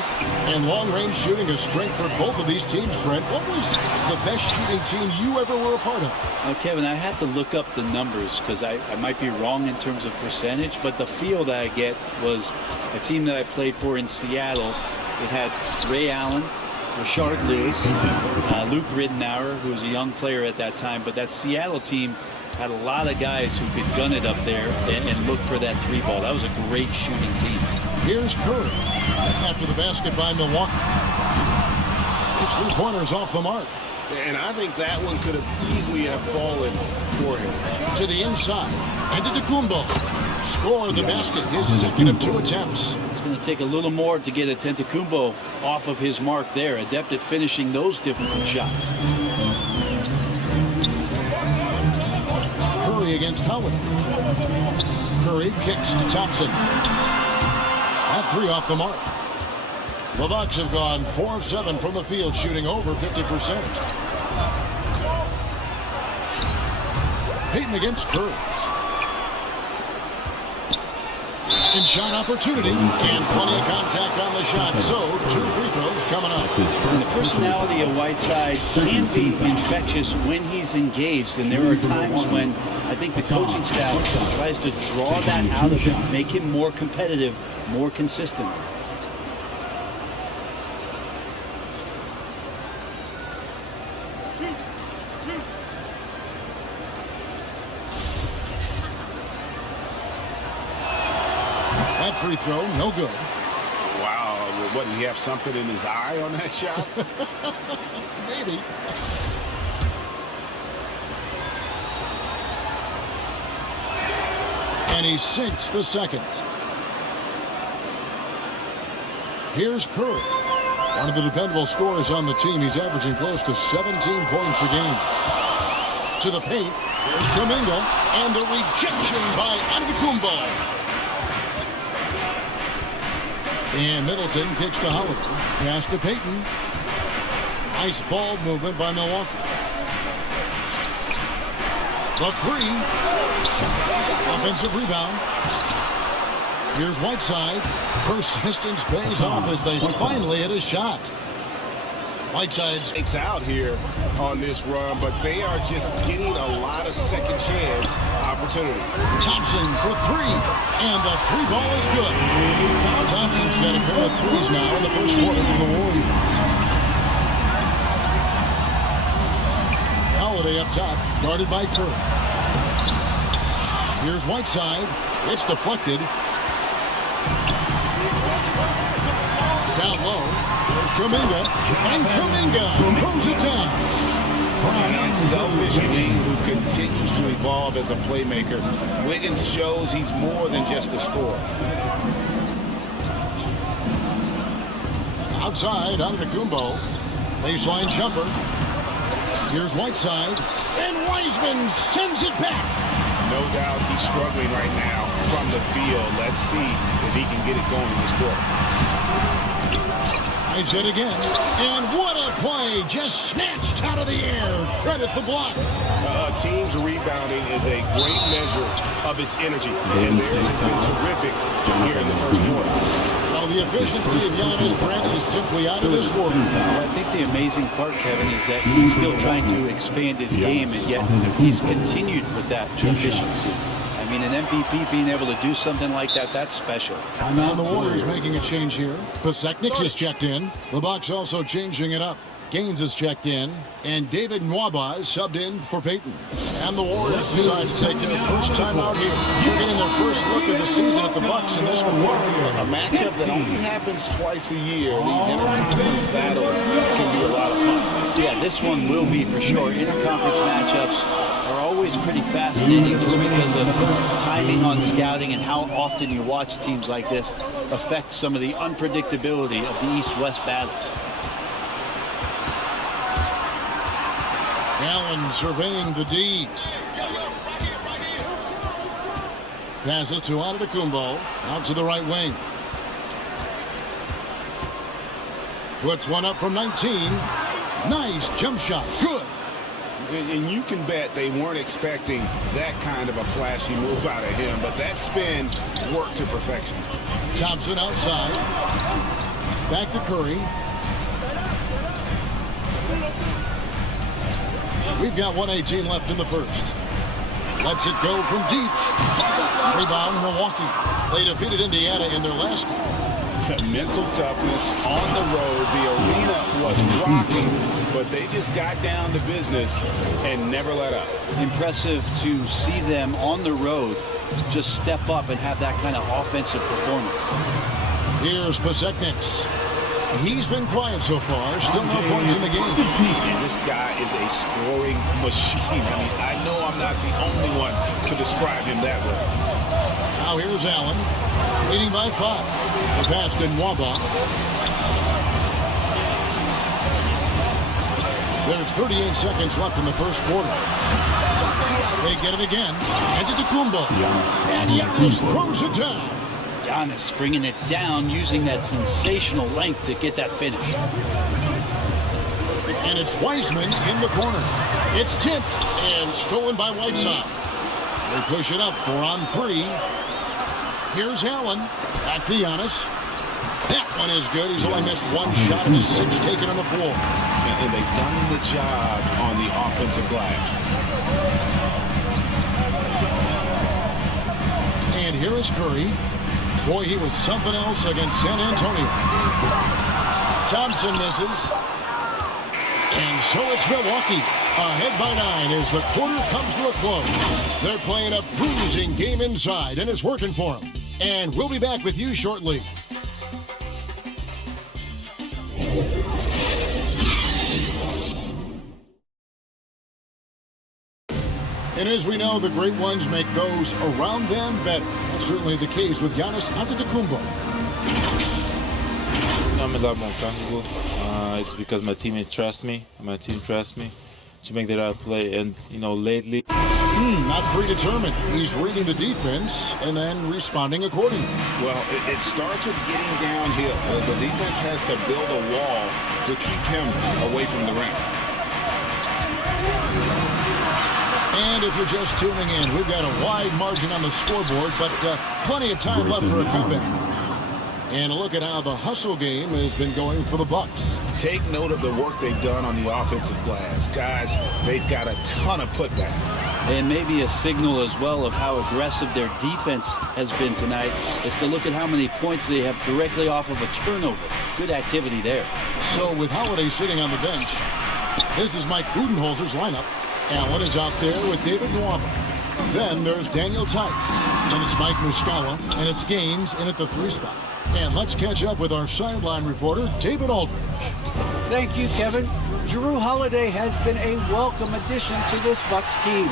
And long-range shooting a strength for both of these teams, Brent. What was the best shooting team you ever were a part of? Kevin, I have to look up the numbers because I might be wrong in terms of percentage, but the feel that I get was a team that I played for in Seattle. It had Ray Allen, Rashard Lewis, Luke Ridenour, who was a young player at that time, but that Seattle team had a lot of guys who could gun it up there and look for that 3-ball. That was a great shooting team. Here's Curry after the basket by Milwaukee. His 3-pointers off the mark. And I think that one could have easily have fallen for him. To the inside. Antetokounmpo scored the basket, his second of 2 attempts. It's going to take a little more to get Antetokounmpo off of his mark there. Adept at finishing those difficult shots. Curry against Holiday. Curry kicks to Thompson. That 3 off the mark. The Bucks have gone 4 of 7 from the field, shooting over 50%. Payton against Curry. Second shot opportunity, and plenty of contact on the shot, so 2 free throws coming up. And the personality of Whiteside can be infectious when he's engaged, and there are times when I think the coaching staff tries to draw that out of him, make him more competitive, more consistent. That free throw, no good. Wow, wouldn't he have something in his eye on that shot? Maybe. And he sinks the second. Here's Curry. One of the dependable scorers on the team. He's averaging close to 17 points a game. To the paint. Here's Kuminga. And the rejection by Antetokounmpo. And Middleton kicks to Holiday. Pass to Payton. Nice ball movement by Milwaukee. The three. Offensive rebound. Here's Whiteside. Persistence pays off as they finally hit a shot. Whiteside's It's out here on this run, but they are just getting a lot of second chance opportunities. Thompson for three. And the three ball is good. Thompson's got a pair of threes now in the first quarter for the Warriors. Holiday up top, guarded by Curry. Here's Whiteside. It's deflected. Down low. There's Kuminga. And Kuminga throws it down. And selfish wing who continues to evolve as a playmaker. Wiggins shows he's more than just a scorer. Outside, Antetokounmpo. Baseline jumper. Here's Whiteside. And Wiseman sends it back. No doubt he's struggling right now from the field. Let's see if he can get it going in this quarter. Nice hit again. And what a play. Just snatched out of the air. Credit the block. Team's rebounding is a great measure of its energy. And theirs has been terrific here in the first quarter. Well, the efficiency of Giannis Brent is simply out of this world. Well, I think the amazing part, Kevin, is that he's still trying to expand his game, and yet he's continued with that efficiency. I mean, an MVP being able to do something like that, that's special. And the Warriors making a change here. Pasecniks is checked in. The Bucks also changing it up. Gaines is checked in. And David Nwaba is subbed in for Payton. And the Warriors decide to take their first time out here. They're getting their first look of the season at the Bucks in this one. A matchup that only happens twice a year. These interconference battles can be a lot of fun. Yeah, this one will be for sure. Interconference matchups are always pretty fascinating just because of timing on scouting and how often you watch teams like this affect some of the unpredictability of the East-West battle. Allen surveying the D. Passes to Antetokounmpo. Out to the right wing. Puts one up from 19. Nice jump shot. Good. And you can bet they weren't expecting that kind of a flashy move out of him, but that spin worked to perfection. Thompson outside. Back to Curry. We've got 1:18 left in the first. Lets it go from deep. Rebound, Milwaukee. They defeated Indiana in their last game. Mental toughness on the road. The arena was rocking, but they just got down to business and never let up. Impressive to see them on the road just step up and have that kind of offensive performance. Here's Pasecniks. He's been quiet so far. Still no points in the game. And this guy is a scoring machine. I mean, I know I'm not the only one to describe him that way. Now here's Allen, leading by 5. The pass to Nwaba. There's 38 seconds left in the first quarter. They get it again. Antetokounmpo. And Giannis throws it down. Giannis bringing it down, using that sensational length to get that finish. And it's Wiseman in the corner. It's tipped and stolen by Whiteside. They push it up 4 on 3. Here's Allen. Back to Giannis. That one is good. He's only missed one shot of his 6 taken on the floor. And they've done the job on the offensive glass. And here is Curry. Boy, he was something else against San Antonio. Thompson misses. And so it's Milwaukee ahead by 9 as the quarter comes to a close. They're playing a bruising game inside, and it's working for them. And we'll be back with you shortly. And as we know, the great ones make those around them better. That's certainly the case with Giannis Antetokounmpo. I'm a lot more comfortable. It's because my teammates trust me. My team trusts me to make the right play. And, you know, lately... Not predetermined. He's reading the defense and then responding accordingly. Well, it starts with getting downhill. The defense has to build a wall to keep him away from the rim. And if you're just tuning in, we've got a wide margin on the scoreboard, but plenty of time left for a comeback. And a look at how the hustle game has been going for the Bucks. Take note of the work they've done on the offensive glass. Guys, they've got a ton of putbacks. And maybe a signal as well of how aggressive their defense has been tonight is to look at how many points they have directly off of a turnover. Good activity there. So with Holiday sitting on the bench, this is Mike Budenholzer's lineup. Allen is out there with David Nwaba. Then there's Daniel Tice. Then it's Mike Muscala, and it's Gaines in at the 3 spot. And let's catch up with our sideline reporter, David Aldridge. Thank you, Kevin. Jrue Holiday has been a welcome addition to this Bucks team.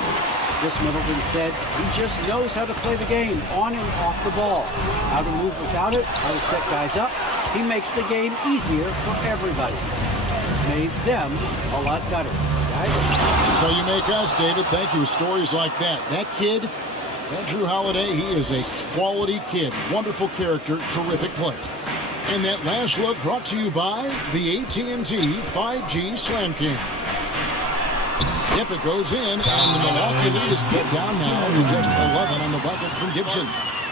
Chris Middleton said he just knows how to play the game on and off the ball. How to move without it, how to set guys up. He makes the game easier for everybody. He's made them a lot better. Guys? So you make us, David. Thank you. Stories like that. That kid, that Jrue Holiday, he is a quality kid. Wonderful character, terrific player. And that last look brought to you by the AT&T 5G Slam King. Yep, it goes in, and the Milwaukee lead is cut down now to just 11 on the bucket from Gibson.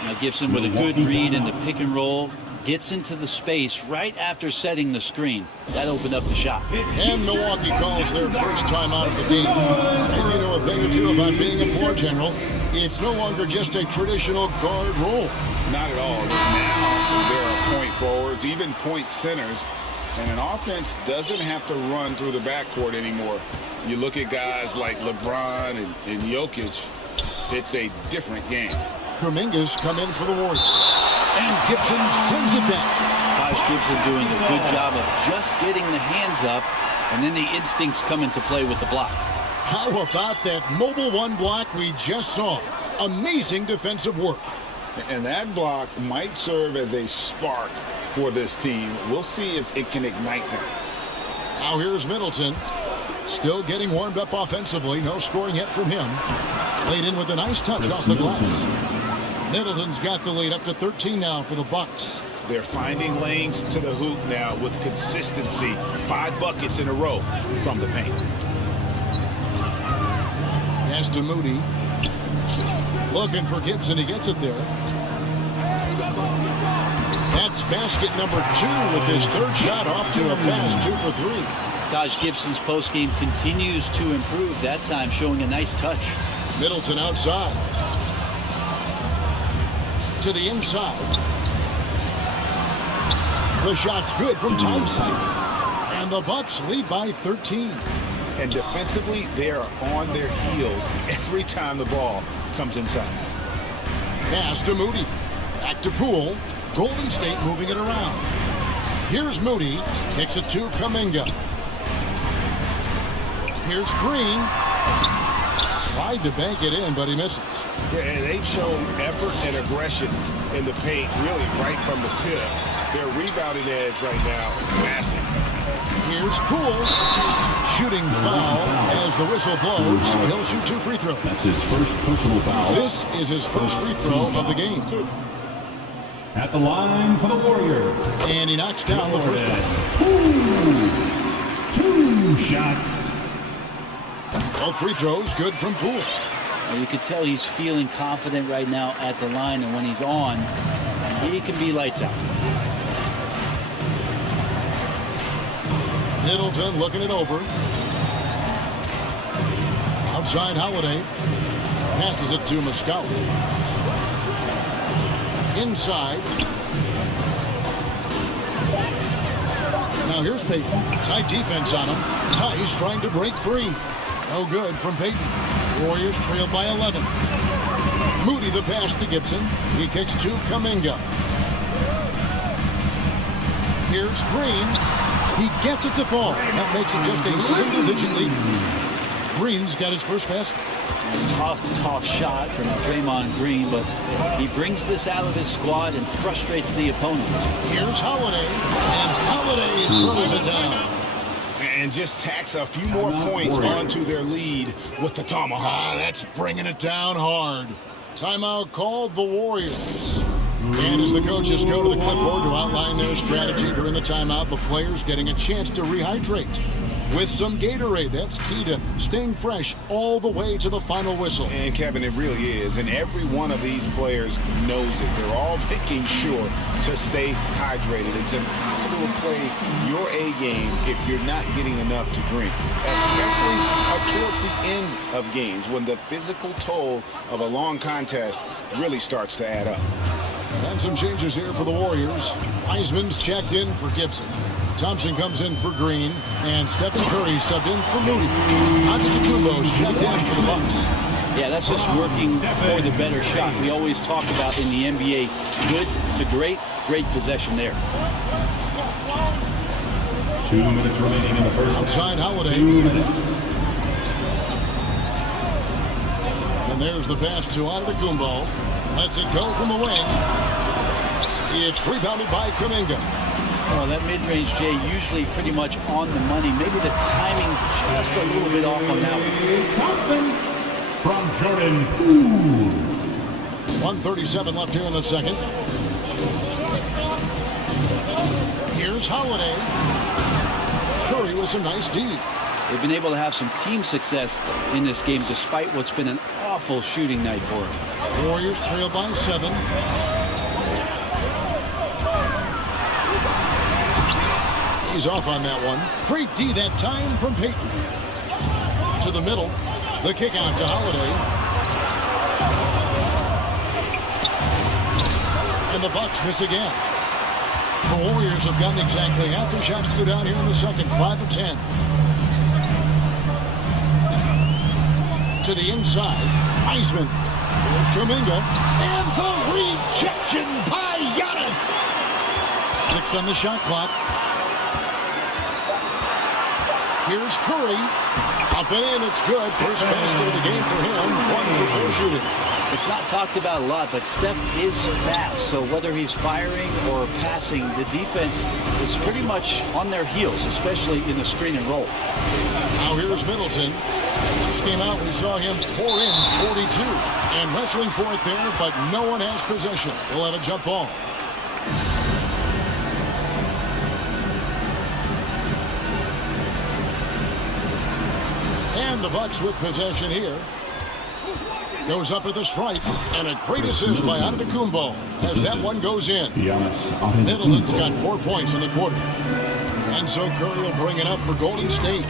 Now Gibson with a good read in the pick and roll. Gets into the space right after setting the screen. That opened up the shot. And Milwaukee calls their first time out of the game. And you know a thing or two about being a floor general. It's no longer just a traditional guard role. Not at all. Now there are point forwards, even point centers, and an offense doesn't have to run through the backcourt anymore. You look at guys like LeBron and Jokic, it's a different game. Kuminga's come in for the Warriors. And Gibson sends it back. Taj Gibson doing a good job of just getting the hands up, and then the instincts come into play with the block. How about that mobile one block we just saw? Amazing defensive work. And that block might serve as a spark for this team. We'll see if it can ignite them. Now here's Middleton. Still getting warmed up offensively. No scoring yet from him. Laid in with a nice touch off the glass. Middleton's got the lead up to 13 now for the Bucks. They're finding lanes to the hoop now with consistency. 5 buckets in a row from the paint. Pass to Moody. Looking for Gibson. He gets it there. That's basket number 2 with his 3rd shot off to a fast 2 for 3. Taj Gibson's postgame continues to improve, that time showing a nice touch. Middleton outside. To the inside. The shot's good from Tice. And the Bucks lead by 13. And defensively, they are on their heels every time the ball comes inside. Pass to Moody. Back to Poole. Golden State moving it around. Here's Moody. Kicks it to Kuminga. Here's Green. Tried to bank it in, but he misses. Yeah, and they've shown effort and aggression in the paint, really right from the tip. Their rebounding edge right now, massive. Here's Poole. Shooting foul as the whistle blows. He'll shoot 2 free throws. That's his first personal foul. This is his first free throw of the game. At the line for the Warriors. And he knocks down the first one. 2 shots. Both free throws good from Poole. You can tell he's feeling confident right now at the line, and when he's on, he can be lights out. Middleton looking it over. Outside Holiday. Passes it to Muscala. Inside. Now here's Payton. Tight defense on him. Tice trying to break free. No good from Payton. Warriors trail by 11. Moody the pass to Gibson. He kicks to Kuminga. Here's Green. He gets it to fall. That makes it just a single-digit lead. Green's got his first basket. Tough shot from Draymond Green, but he brings this out of his squad and frustrates the opponent. Here's Holiday, and Holiday throws it down. And just tacks a few more points onto their lead with the tomahawk. That's bringing it down hard. Timeout called the Warriors. And as the coaches go to the clipboard to outline their strategy during the timeout, the players getting a chance to rehydrate with some Gatorade. That's key to staying fresh all the way to the final whistle. And Kevin, it really is. And every one of these players knows it. They're all making sure to stay hydrated. It's impossible to play your A game if you're not getting enough to drink, especially towards the end of games when the physical toll of a long contest really starts to add up. And some changes here for the Warriors. Wiseman's checked in for Gibson. Thompson comes in for Green, and Stephen Curry subbed in for Moody. Antetokounmpo's checked in for the Bucks. Yeah, that's just working for the better shot. We always talk about in the NBA, good to great possession there. 2 minutes remaining in the first. Outside Holiday. 2 minutes. And there's the pass to Antetokounmpo. Lets it go from the wing. It's rebounded by Kuminga. Well, that mid-range, Jay, usually pretty much on the money. Maybe the timing just a little bit off on that one. Thompson from Jordan. 1:37 left here in the second. Here's Holiday. Curry with some nice D. They've been able to have some team success in this game despite what's been an awful shooting night for them. Warriors trail by 7. He's off on that one. Great D that time from Payton. To the middle. The kick out to Holiday. And the Bucks miss again. The Warriors have gotten exactly half their shots to go down here in the second. 5 of 10. To the inside. Wiseman. Here's Kuminga. And the rejection by Giannis. 6 on the shot clock. Here's Curry. Up and in, it's good. First basket of the game for him. 1 for 4 shooting. It's not talked about a lot, but Steph is fast. So whether he's firing or passing, the defense is pretty much on their heels, especially in the screen and roll. Now here's Middleton. This game out, we saw him pour in 42. And wrestling for it there, but no one has possession. We'll have a jump ball. And the Bucks with possession here. Goes up at the stripe, and a great assist by Antetokounmpo as that one goes in. Middleton's got 4 points in the quarter. And so Curry will bring it up for Golden State.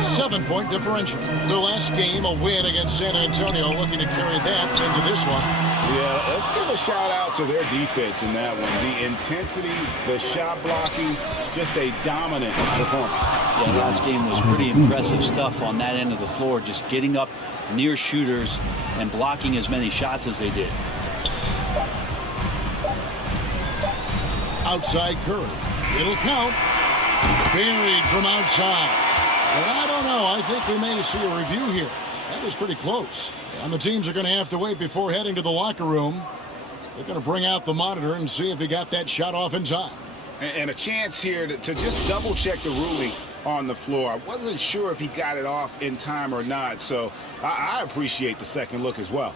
7-point differential. Their last game, a win against San Antonio, looking to carry that into this one. Yeah, let's give a shout out to their defense in that one. The intensity, the shot blocking, just a dominant performance. Yeah, last game was pretty impressive stuff on that end of the floor, just getting up near shooters and blocking as many shots as they did. Outside Curry. It'll count. Buried from outside. But I don't know. I think we may see a review here. That was pretty close. And the teams are going to have to wait before heading to the locker room. They're going to bring out the monitor and see if he got that shot off in time. And a chance here to just double-check the ruling on the floor. I wasn't sure if he got it off in time or not, so I appreciate the second look as well.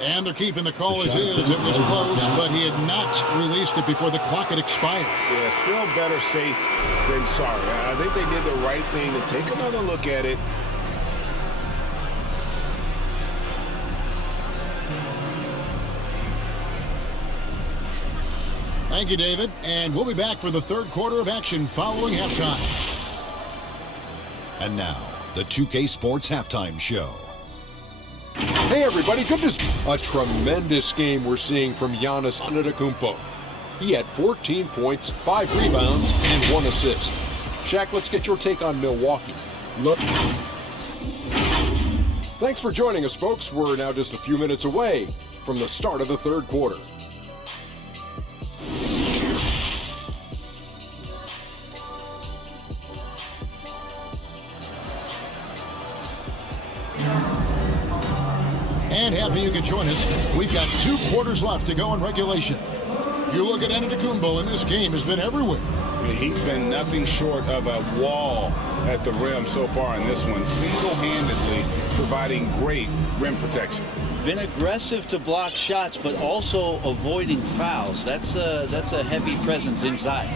And they're keeping the call as is. It was close, but he had not released it before the clock had expired. Yeah, still better safe than sorry. I think they did the right thing to take another look at it. Thank you, David. And we'll be back for the third quarter of action following halftime. And now, the 2K Sports Halftime Show. Hey everybody, good to see a tremendous game we're seeing from Giannis Antetokounmpo. He had 14 points, 5 rebounds, and 1 assist. Shaq, let's get your take on Milwaukee. Thanks for joining us, folks. We're now just a few minutes away from the start of the third quarter. And happy you could join us. We've got 2 quarters left to go in regulation. You look at Antetokounmpo, and this game has been everywhere. He's been nothing short of a wall at the rim so far in this one, single-handedly providing great rim protection. Been aggressive to block shots, but also avoiding fouls. That's a heavy presence inside.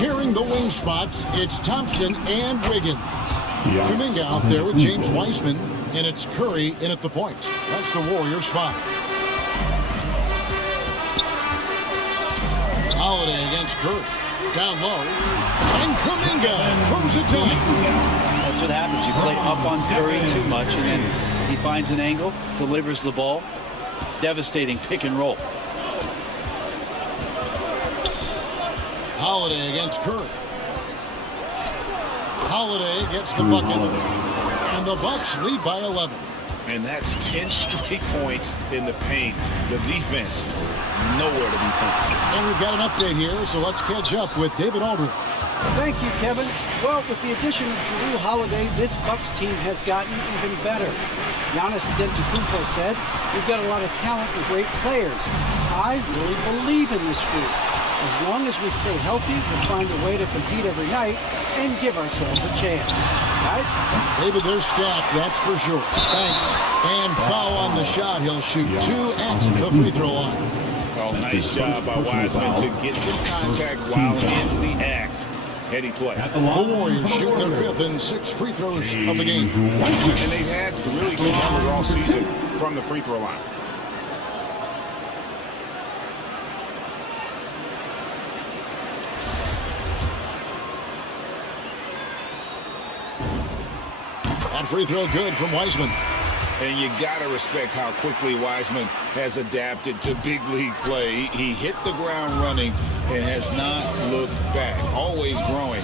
Sharing the wing spots, it's Thompson and Wiggins. Kuminga out there with James Wiseman, and it's Curry in at the point. That's the Warriors' 5. Holiday against Curry. Down low. And Kuminga throws it down. That's what happens. You play up on Curry too much, and then he finds an angle, delivers the ball. Devastating pick and roll. Holiday against Curry. Holiday gets the bucket. And the Bucks lead by 11. And that's 10 straight points in the paint. The defense, nowhere to be found. And we've got an update here, so let's catch up with David Aldridge. Thank you, Kevin. Well, with the addition of Jrue Holiday, this Bucks team has gotten even better. Giannis Antetokounmpo said, "We've got a lot of talent and great players. I really believe in this group. As long as we stay healthy, we'll find a way to compete every night and give ourselves a chance." Guys? David, they're stacked, that's for sure. Thanks. And foul on the shot. He'll shoot 2 at the free throw line. Oh, nice job by Wiseman to get some contact while in the act. Heady play. The Warriors shooting their 5th and 6th free throws of the game. And they've had really good numbers all season from the free throw line. That free throw good from Wiseman. And you got to respect how quickly Wiseman has adapted to big league play. He hit the ground running and has not looked back. Always growing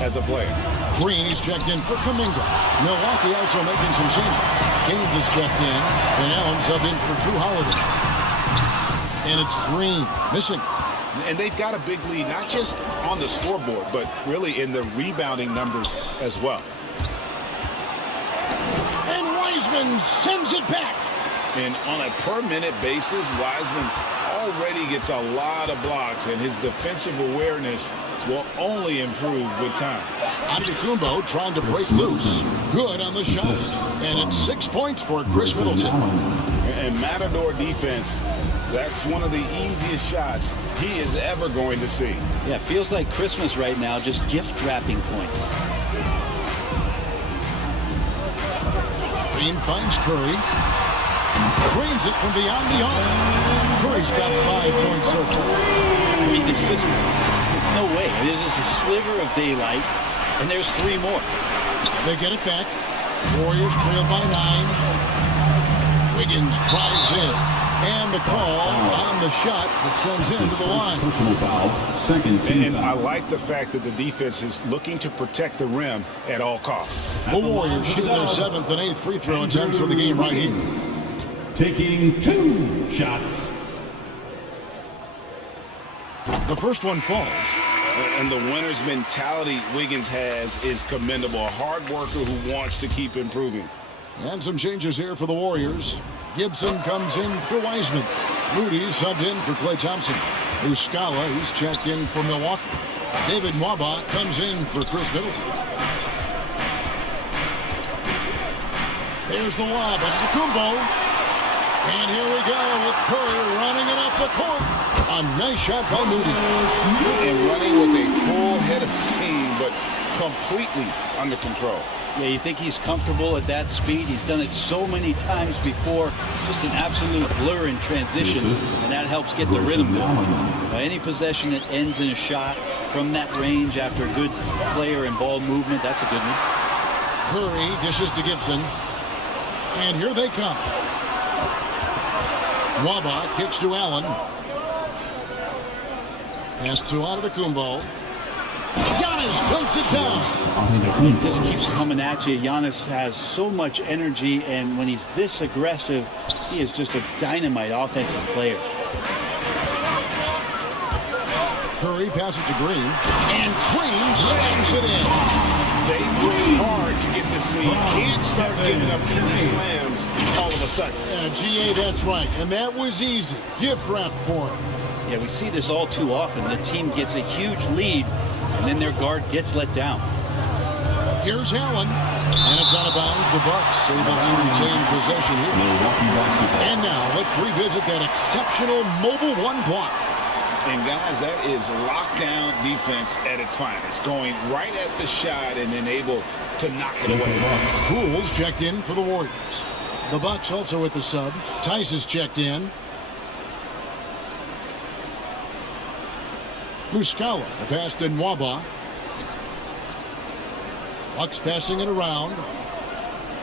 as a player. Green is checked in for Kuminga. Milwaukee also making some changes. Haynes is checked in, and Allen subbed in for Jrue Holiday. And it's Green missing. And they've got a big lead, not just on the scoreboard, but really in the rebounding numbers as well. And Wiseman sends it back. And on a per-minute basis, Wiseman already gets a lot of blocks, and his defensive awareness will only improve with time. Antetokounmpo trying to break loose. Good on the shot. And it's 6 points for Chris Middleton. And Matador defense, that's one of the easiest shots he is ever going to see. Yeah, feels like Christmas right now, just gift wrapping points. Green finds Curry. Drains it from beyond the arc. Curry's got 5 points so far. I mean, there's just no way. There's just a sliver of daylight, and there's 3 more. They get it back. Warriors trail by 9. Wiggins drives in. And the call on the shot that sends him to the line. Personal foul. Second team and foul. I like the fact that the defense is looking to protect the rim at all costs. The Warriors shoot their 7th and 8th free throw attempts for the game right here. Taking 2 shots. The first one falls. And the winner's mentality Wiggins has is commendable. A hard worker who wants to keep improving. And some changes here for the Warriors. Gibson comes in for Wiseman. Moody subbed in for Klay Thompson. Muscala, he's checked in for Milwaukee. David Nwaba comes in for Chris Middleton. There's the lob at Antetokounmpo. And here we go with Curry running it up the court. A nice shot by Moody. And running with a full head of steam, but completely under control. Yeah, you think he's comfortable at that speed. He's done it so many times before. Just an absolute blur in transition, and that helps get the rhythm going. Any possession that ends in a shot from that range after good player and ball movement, that's a good one. Curry dishes to Gibson. And here they come. Nwaba kicks to Allen. Pass to Antetokounmpo. Giannis Giannis dunks it down. He just keeps coming at you. Giannis has so much energy, and when he's this aggressive, he is just a dynamite offensive player. Curry passes to Green, and Green slams it in. They worked hard to get this lead. Can't start giving up easy slams all of a sudden. GA, that's right, and that was easy. Gift wrap for him. Yeah, we see this all too often. The team gets a huge lead, and then their guard gets let down. Here's Allen, and it's out of bounds. The Bucks able to retain possession here. And now let's revisit that exceptional mobile one block. And guys, that is lockdown defense at its finest. Going right at the shot and then able to knock it away. Pools checked in for the Warriors. The Bucks also with the sub. Tice is checked in. Muscala, the pass to Nwaba. Bucks passing it around.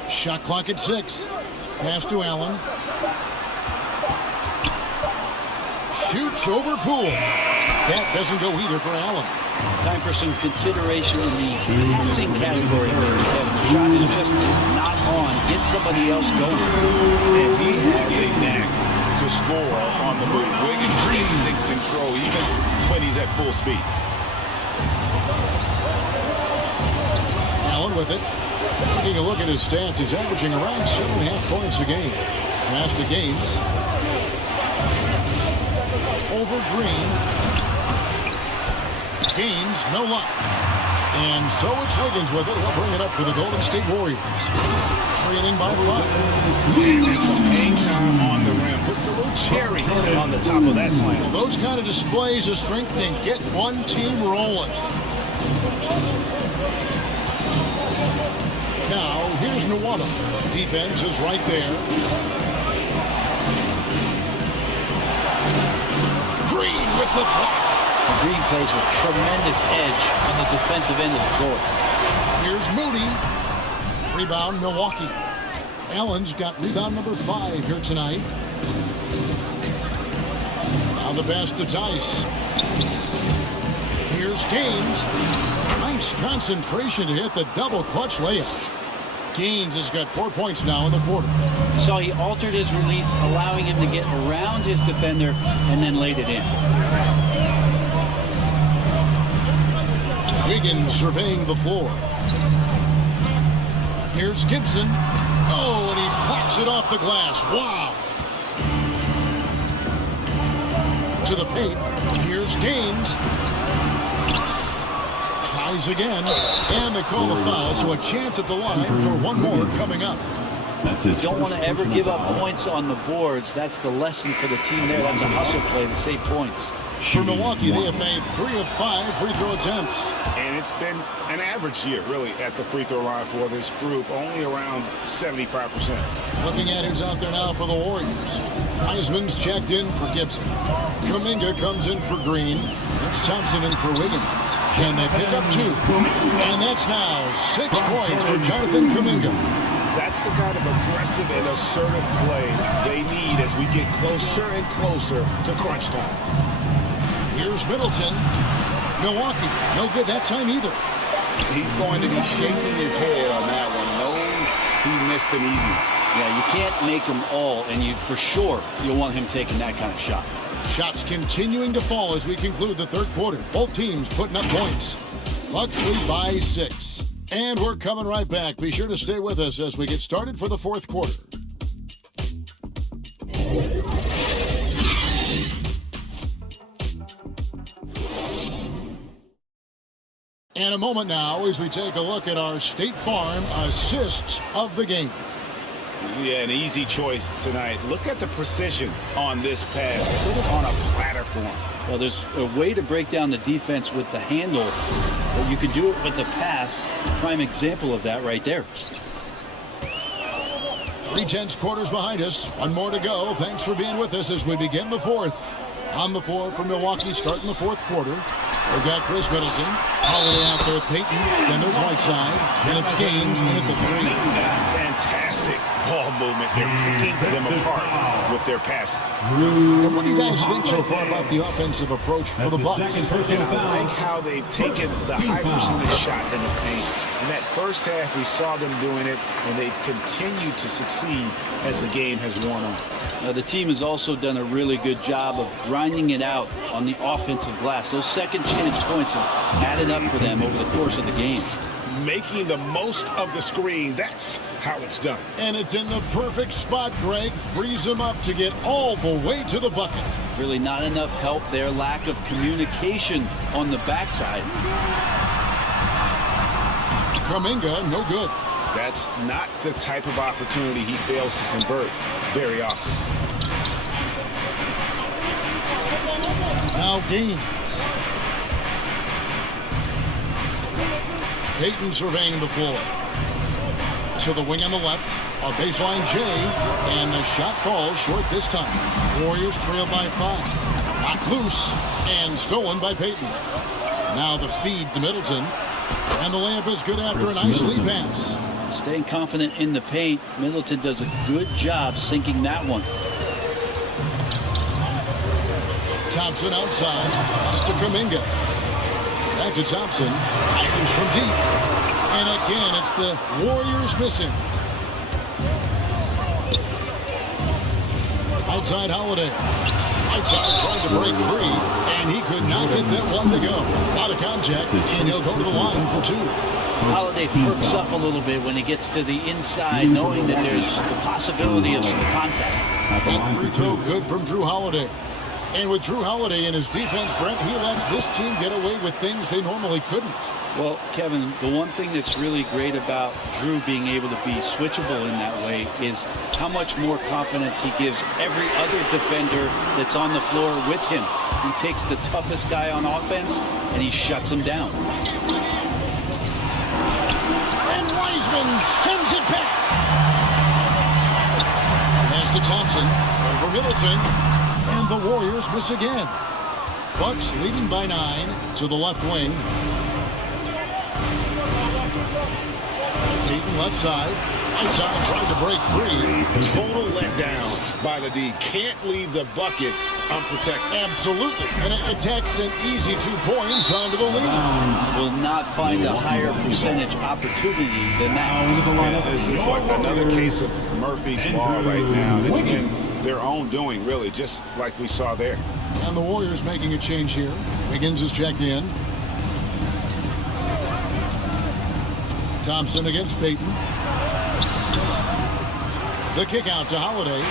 Shot clock at 6. Pass to Allen. Shoots over Poole. That doesn't go either for Allen. Time for some consideration in the passing category there. The shot is just not on. Get somebody else going. And he has a knack to score on the move. Wiggins stays in control even when he's at full speed. Allen with it. Taking a look at his stats, he's averaging around 7.5 points a game. Pass to Gaines. Over Green. Gaines, no luck. And so it's Wiggins with it. He'll bring it up for the Golden State Warriors. Trailing by 5. And some hang time on the rim. Puts a little cherry on the top of that slam. Well, those kind of displays of strength can get one team rolling. Now, here's Nwaba. Defense is right there. Green with the block. Green plays with tremendous edge on the defensive end of the floor. Here's Moody. Rebound, Milwaukee. Allen's got rebound number 5 here tonight. Now the pass to Tice. Here's Gaines. Nice concentration to hit the double clutch layup. Gaines has got 4 points now in the quarter. So he altered his release, allowing him to get around his defender and then laid it in. Wiggins surveying the floor. Here's Gibson. Oh, and he blocks it off the glass. Wow. To the paint. Here's Gaines. Tries again. And they call the foul, so a chance at the line for one more coming up. You don't want to ever give up points on the boards. That's the lesson for the team there. That's a hustle play to save points. For Milwaukee, they have made 3 of 5 free throw attempts. And it's been an average year, really, at the free throw line for this group, only around 75%. Looking at who's out there now for the Warriors. Heisman's checked in for Gibson. Kuminga comes in for Green. It's Thompson in for Wiggins. And they pick up 2. And that's now 6 points for Jonathan Kuminga. That's the kind of aggressive and assertive play they need as we get closer and closer to crunch time. Here's Middleton. Milwaukee, no good that time either. He's going to be shaking his head on that one. No, he missed an easy. Yeah, you can't make them all, and you for sure you'll want him taking that kind of shot. Shots continuing to fall as we conclude the third quarter. Both teams putting up points. Bucks lead by 6. And we're coming right back. Be sure to stay with us as we get started for the fourth quarter. And a moment now as we take a look at our State Farm assists of the game. Yeah, an easy choice tonight. Look at the precision on this pass. Put it on a platter for him. Well, there's a way to break down the defense with the handle, but you can do it with the pass. Prime example of that right there. 3/10 quarters behind us. One more to go. Thanks for being with us as we begin the fourth. On the floor for Milwaukee starting the fourth quarter. We've got Chris Middleton. Holiday out there with Peyton. Then there's Whiteside. And it's Gaines in at the 3. Fantastic ball movement. They're picking them apart with their passing. And what do you guys think so far about the offensive approach for the Bucks? And I like how they've taken the high percentage shot in the paint. In that first half, we saw them doing it, and they've continued to succeed as the game has worn on. The team has also done a really good job of grinding it out on the offensive glass. Those second chance points have added up for them over the course of the game. Making the most of the screen, that's how it's done. And it's in the perfect spot, Greg. Frees him up to get all the way to the bucket. Really not enough help there. Lack of communication on the backside. Kuminga, no good. That's not the type of opportunity he fails to convert very often. Now Gaines. Payton surveying the floor. To the wing on the left. A baseline J. And the shot falls short this time. Warriors trail by 5. Knocked loose and stolen by Payton. Now the feed to Middleton. And the layup is good after a nice lead pass. Staying confident in the paint. Middleton does a good job sinking that one. Thompson outside. Pass to Kuminga. Back to Thompson. Fires from deep. And again, it's the Warriors missing. Outside Holiday. Outside tries to break free. And he could not get that one to go. Out of contact. And he'll go to the line for 2. Holiday perks up a little bit when he gets to the inside, knowing that there's the possibility of some contact. That free throw good from Drew Holiday. And with Drew Holiday in his defense, Brent, he lets this team get away with things they normally couldn't. Well, Kevin, the one thing that's really great about Drew being able to be switchable in that way is how much more confidence he gives every other defender that's on the floor with him. He takes the toughest guy on offense, and he shuts him down. And Wiseman sends it back. Pass to Thompson over Middleton. And the Warriors miss again. Bucks leading by 9 to the left wing. Payton left side. Outside trying to break free. Total letdown by the D. Can't leave the bucket unprotected. Absolutely. And it takes an easy 2 points onto the lead. Will not find a higher percentage opportunity than that. Yeah, this is like another case of Murphy's Law right now. It's been their own doing, really, just like we saw there. And the Warriors making a change here. Wiggins is checked in. Thompson against Payton. The kick out to Holiday.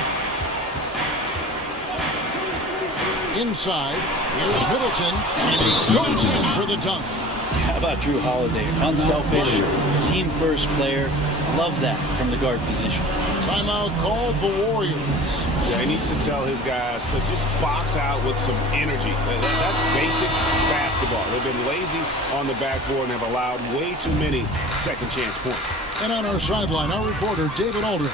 Inside. Here's Middleton. And he goes in for the dunk. How about Drew Holiday? Unselfish, team-first player. Love that from the guard position. Timeout called the Warriors. Yeah, he needs to tell his guys to just box out with some energy. That's basic basketball. They've been lazy on the backboard and have allowed way too many second chance points. And on our sideline, our reporter, David Aldridge.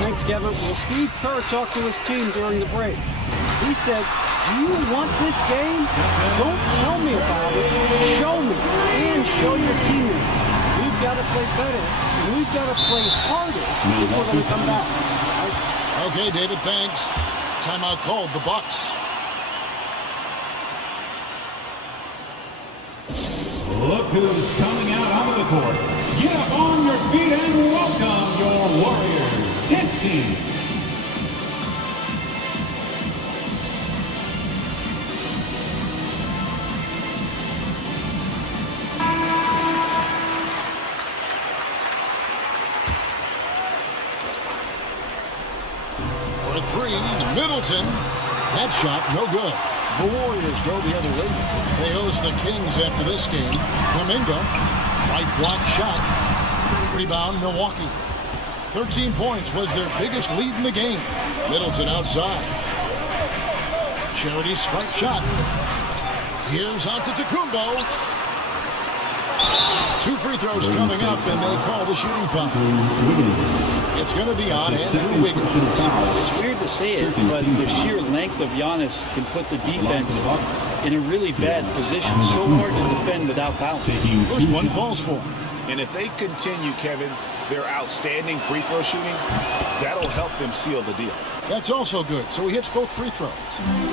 Thanks, Kevin. Well, Steve Kerr talked to his team during the break. He said, do you want this game? Don't tell me about it. Show me and show your teammates. We've got to play better, and we've got to play harder if we're going to come back. Okay, David, thanks. Timeout called the Bucks. Look who's coming out onto the court. Get up on your feet and welcome your Warriors. 15. For 3, Middleton. That shot, no good. The Warriors go the other way. They host the Kings after this game. Kuminga, right block shot. Rebound, Milwaukee. 13 points was their biggest lead in the game. Middleton outside. Charity stripe shot. Here's on to Tacumbo. 2 free throws coming up, and they call the shooting foul. It's going to be on Andrew Wiggins. It's weird to say it, but the sheer length of Giannis can put the defense in a really bad position. So hard to defend without fouling. First one falls for him. And if they continue, Kevin, their outstanding free throw shooting, that'll help them seal the deal. That's also good. So he hits both free throws.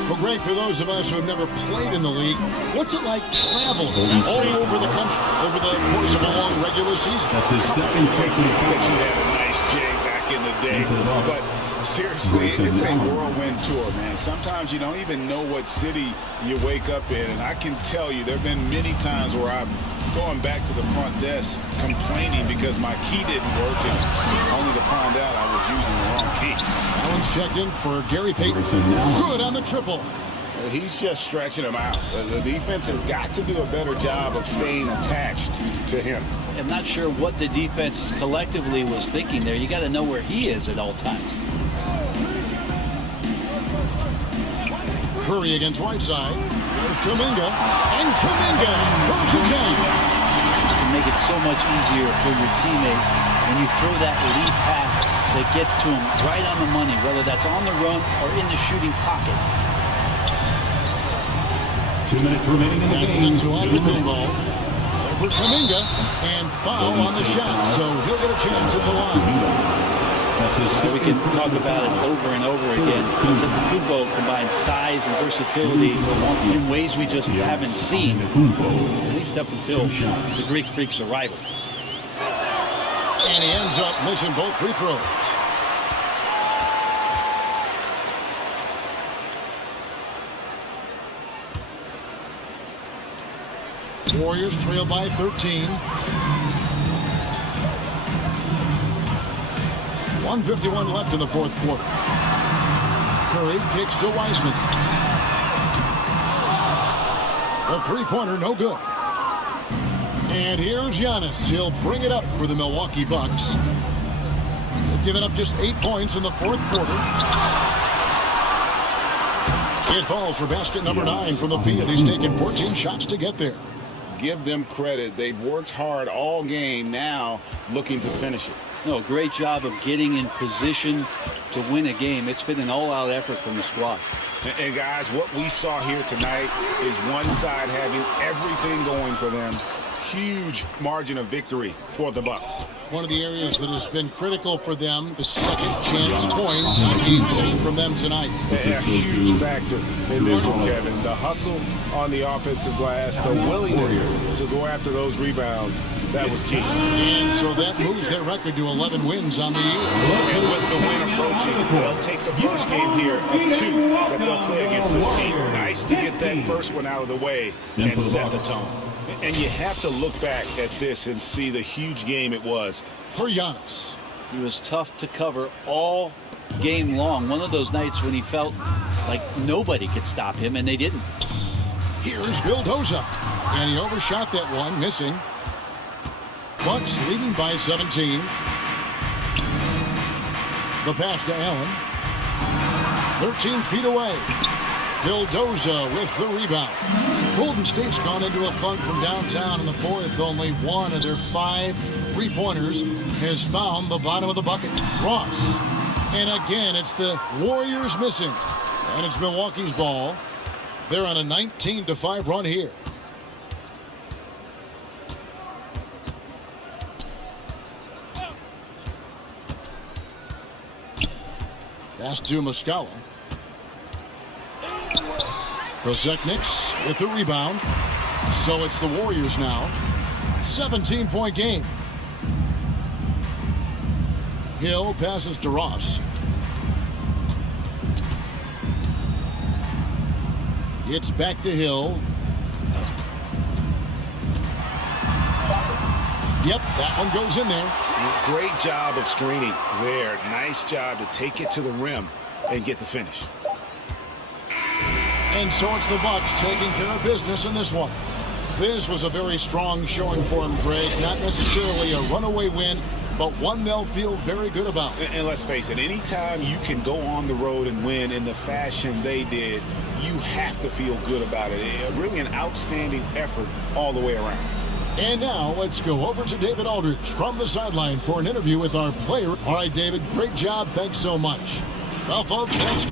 Well, Greg, for those of us who have never played in the league, what's it like traveling all over the country over the course of a long regular season? That's his second personal I bet you had a nice J back in the day. But seriously, it's a whirlwind tour, man. Sometimes you don't even know what city you wake up in. And I can tell you, there have been many times where I'm going back to the front desk complaining because my key didn't work, and only to find out I was using the wrong key. Allen's checked in for Gary Payton. Good on the triple. He's just stretching him out. The defense has got to do a better job of staying attached to him. I'm not sure what the defense collectively was thinking there. You got to know where he is at all times. Curry against Whiteside. There's Kuminga. And Kuminga throws it down. This can make it so much easier for your teammate when you throw that lead pass that gets to him right on the money, whether that's on the run or in the shooting pocket. 2 minutes remaining in the game. To Allen ball. Over Kuminga. And foul on the shot, so he'll get a chance at the line. So we can talk about it over and over again. Antetokounmpo combines size and versatility in ways we just haven't seen, at least up until the Greek Freak's arrival. And he ends up missing both free throws. Warriors trail by 13. 1:51 left in the fourth quarter. Curry kicks to Wiseman. The three-pointer, no good. And here's Giannis. He'll bring it up for the Milwaukee Bucks. They've given up just 8 points in the fourth quarter. It falls for basket number 9 from the field. He's taken 14 shots to get there. Give them credit. They've worked hard all game, now looking to finish it. No, great job of getting in position to win a game. It's been an all-out effort from the squad. And guys, what we saw here tonight is one side having everything going for them. Huge margin of victory for the Bucks. One of the areas that has been critical for them is second chance points we've seen from them tonight. A huge factor in this one, Kevin. The hustle on the offensive glass, the willingness to go after those rebounds, that was key. And so that moves their record to 11 wins on the year. And with the win approaching, they'll take the first game here of 2 that they'll play against this team. Nice to get that first one out of the way and set the tone. And you have to look back at this and see the huge game it was for Giannis. He was tough to cover all game long. One of those nights when he felt like nobody could stop him, and they didn't. Here's Vildoza. And he overshot that one, missing. Bucks leading by 17. The pass to Allen. 13 feet away. Vildoza with the rebound. Golden State's gone into a funk from downtown in the fourth. Only one of their 5 three-pointers has found the bottom of the bucket. Ross. And again, it's the Warriors missing. And it's Milwaukee's ball. They're on a 19-5 run here. Pass to Muscala. Kosekniks with the rebound. So it's the Warriors now. 17-point game. Hill passes to Ross. It's back to Hill. Yep, that one goes in there. Great job of screening there. Nice job to take it to the rim and get the finish. And so it's the Bucks taking care of business in this one. This was a very strong showing for him, Greg. Not necessarily a runaway win, but one they'll feel very good about. And let's face it, anytime you can go on the road and win in the fashion they did, you have to feel good about it. Really an outstanding effort all the way around. And now let's go over to David Aldridge from the sideline for an interview with our player. All right, David, great job. Thanks so much. Well, folks, that's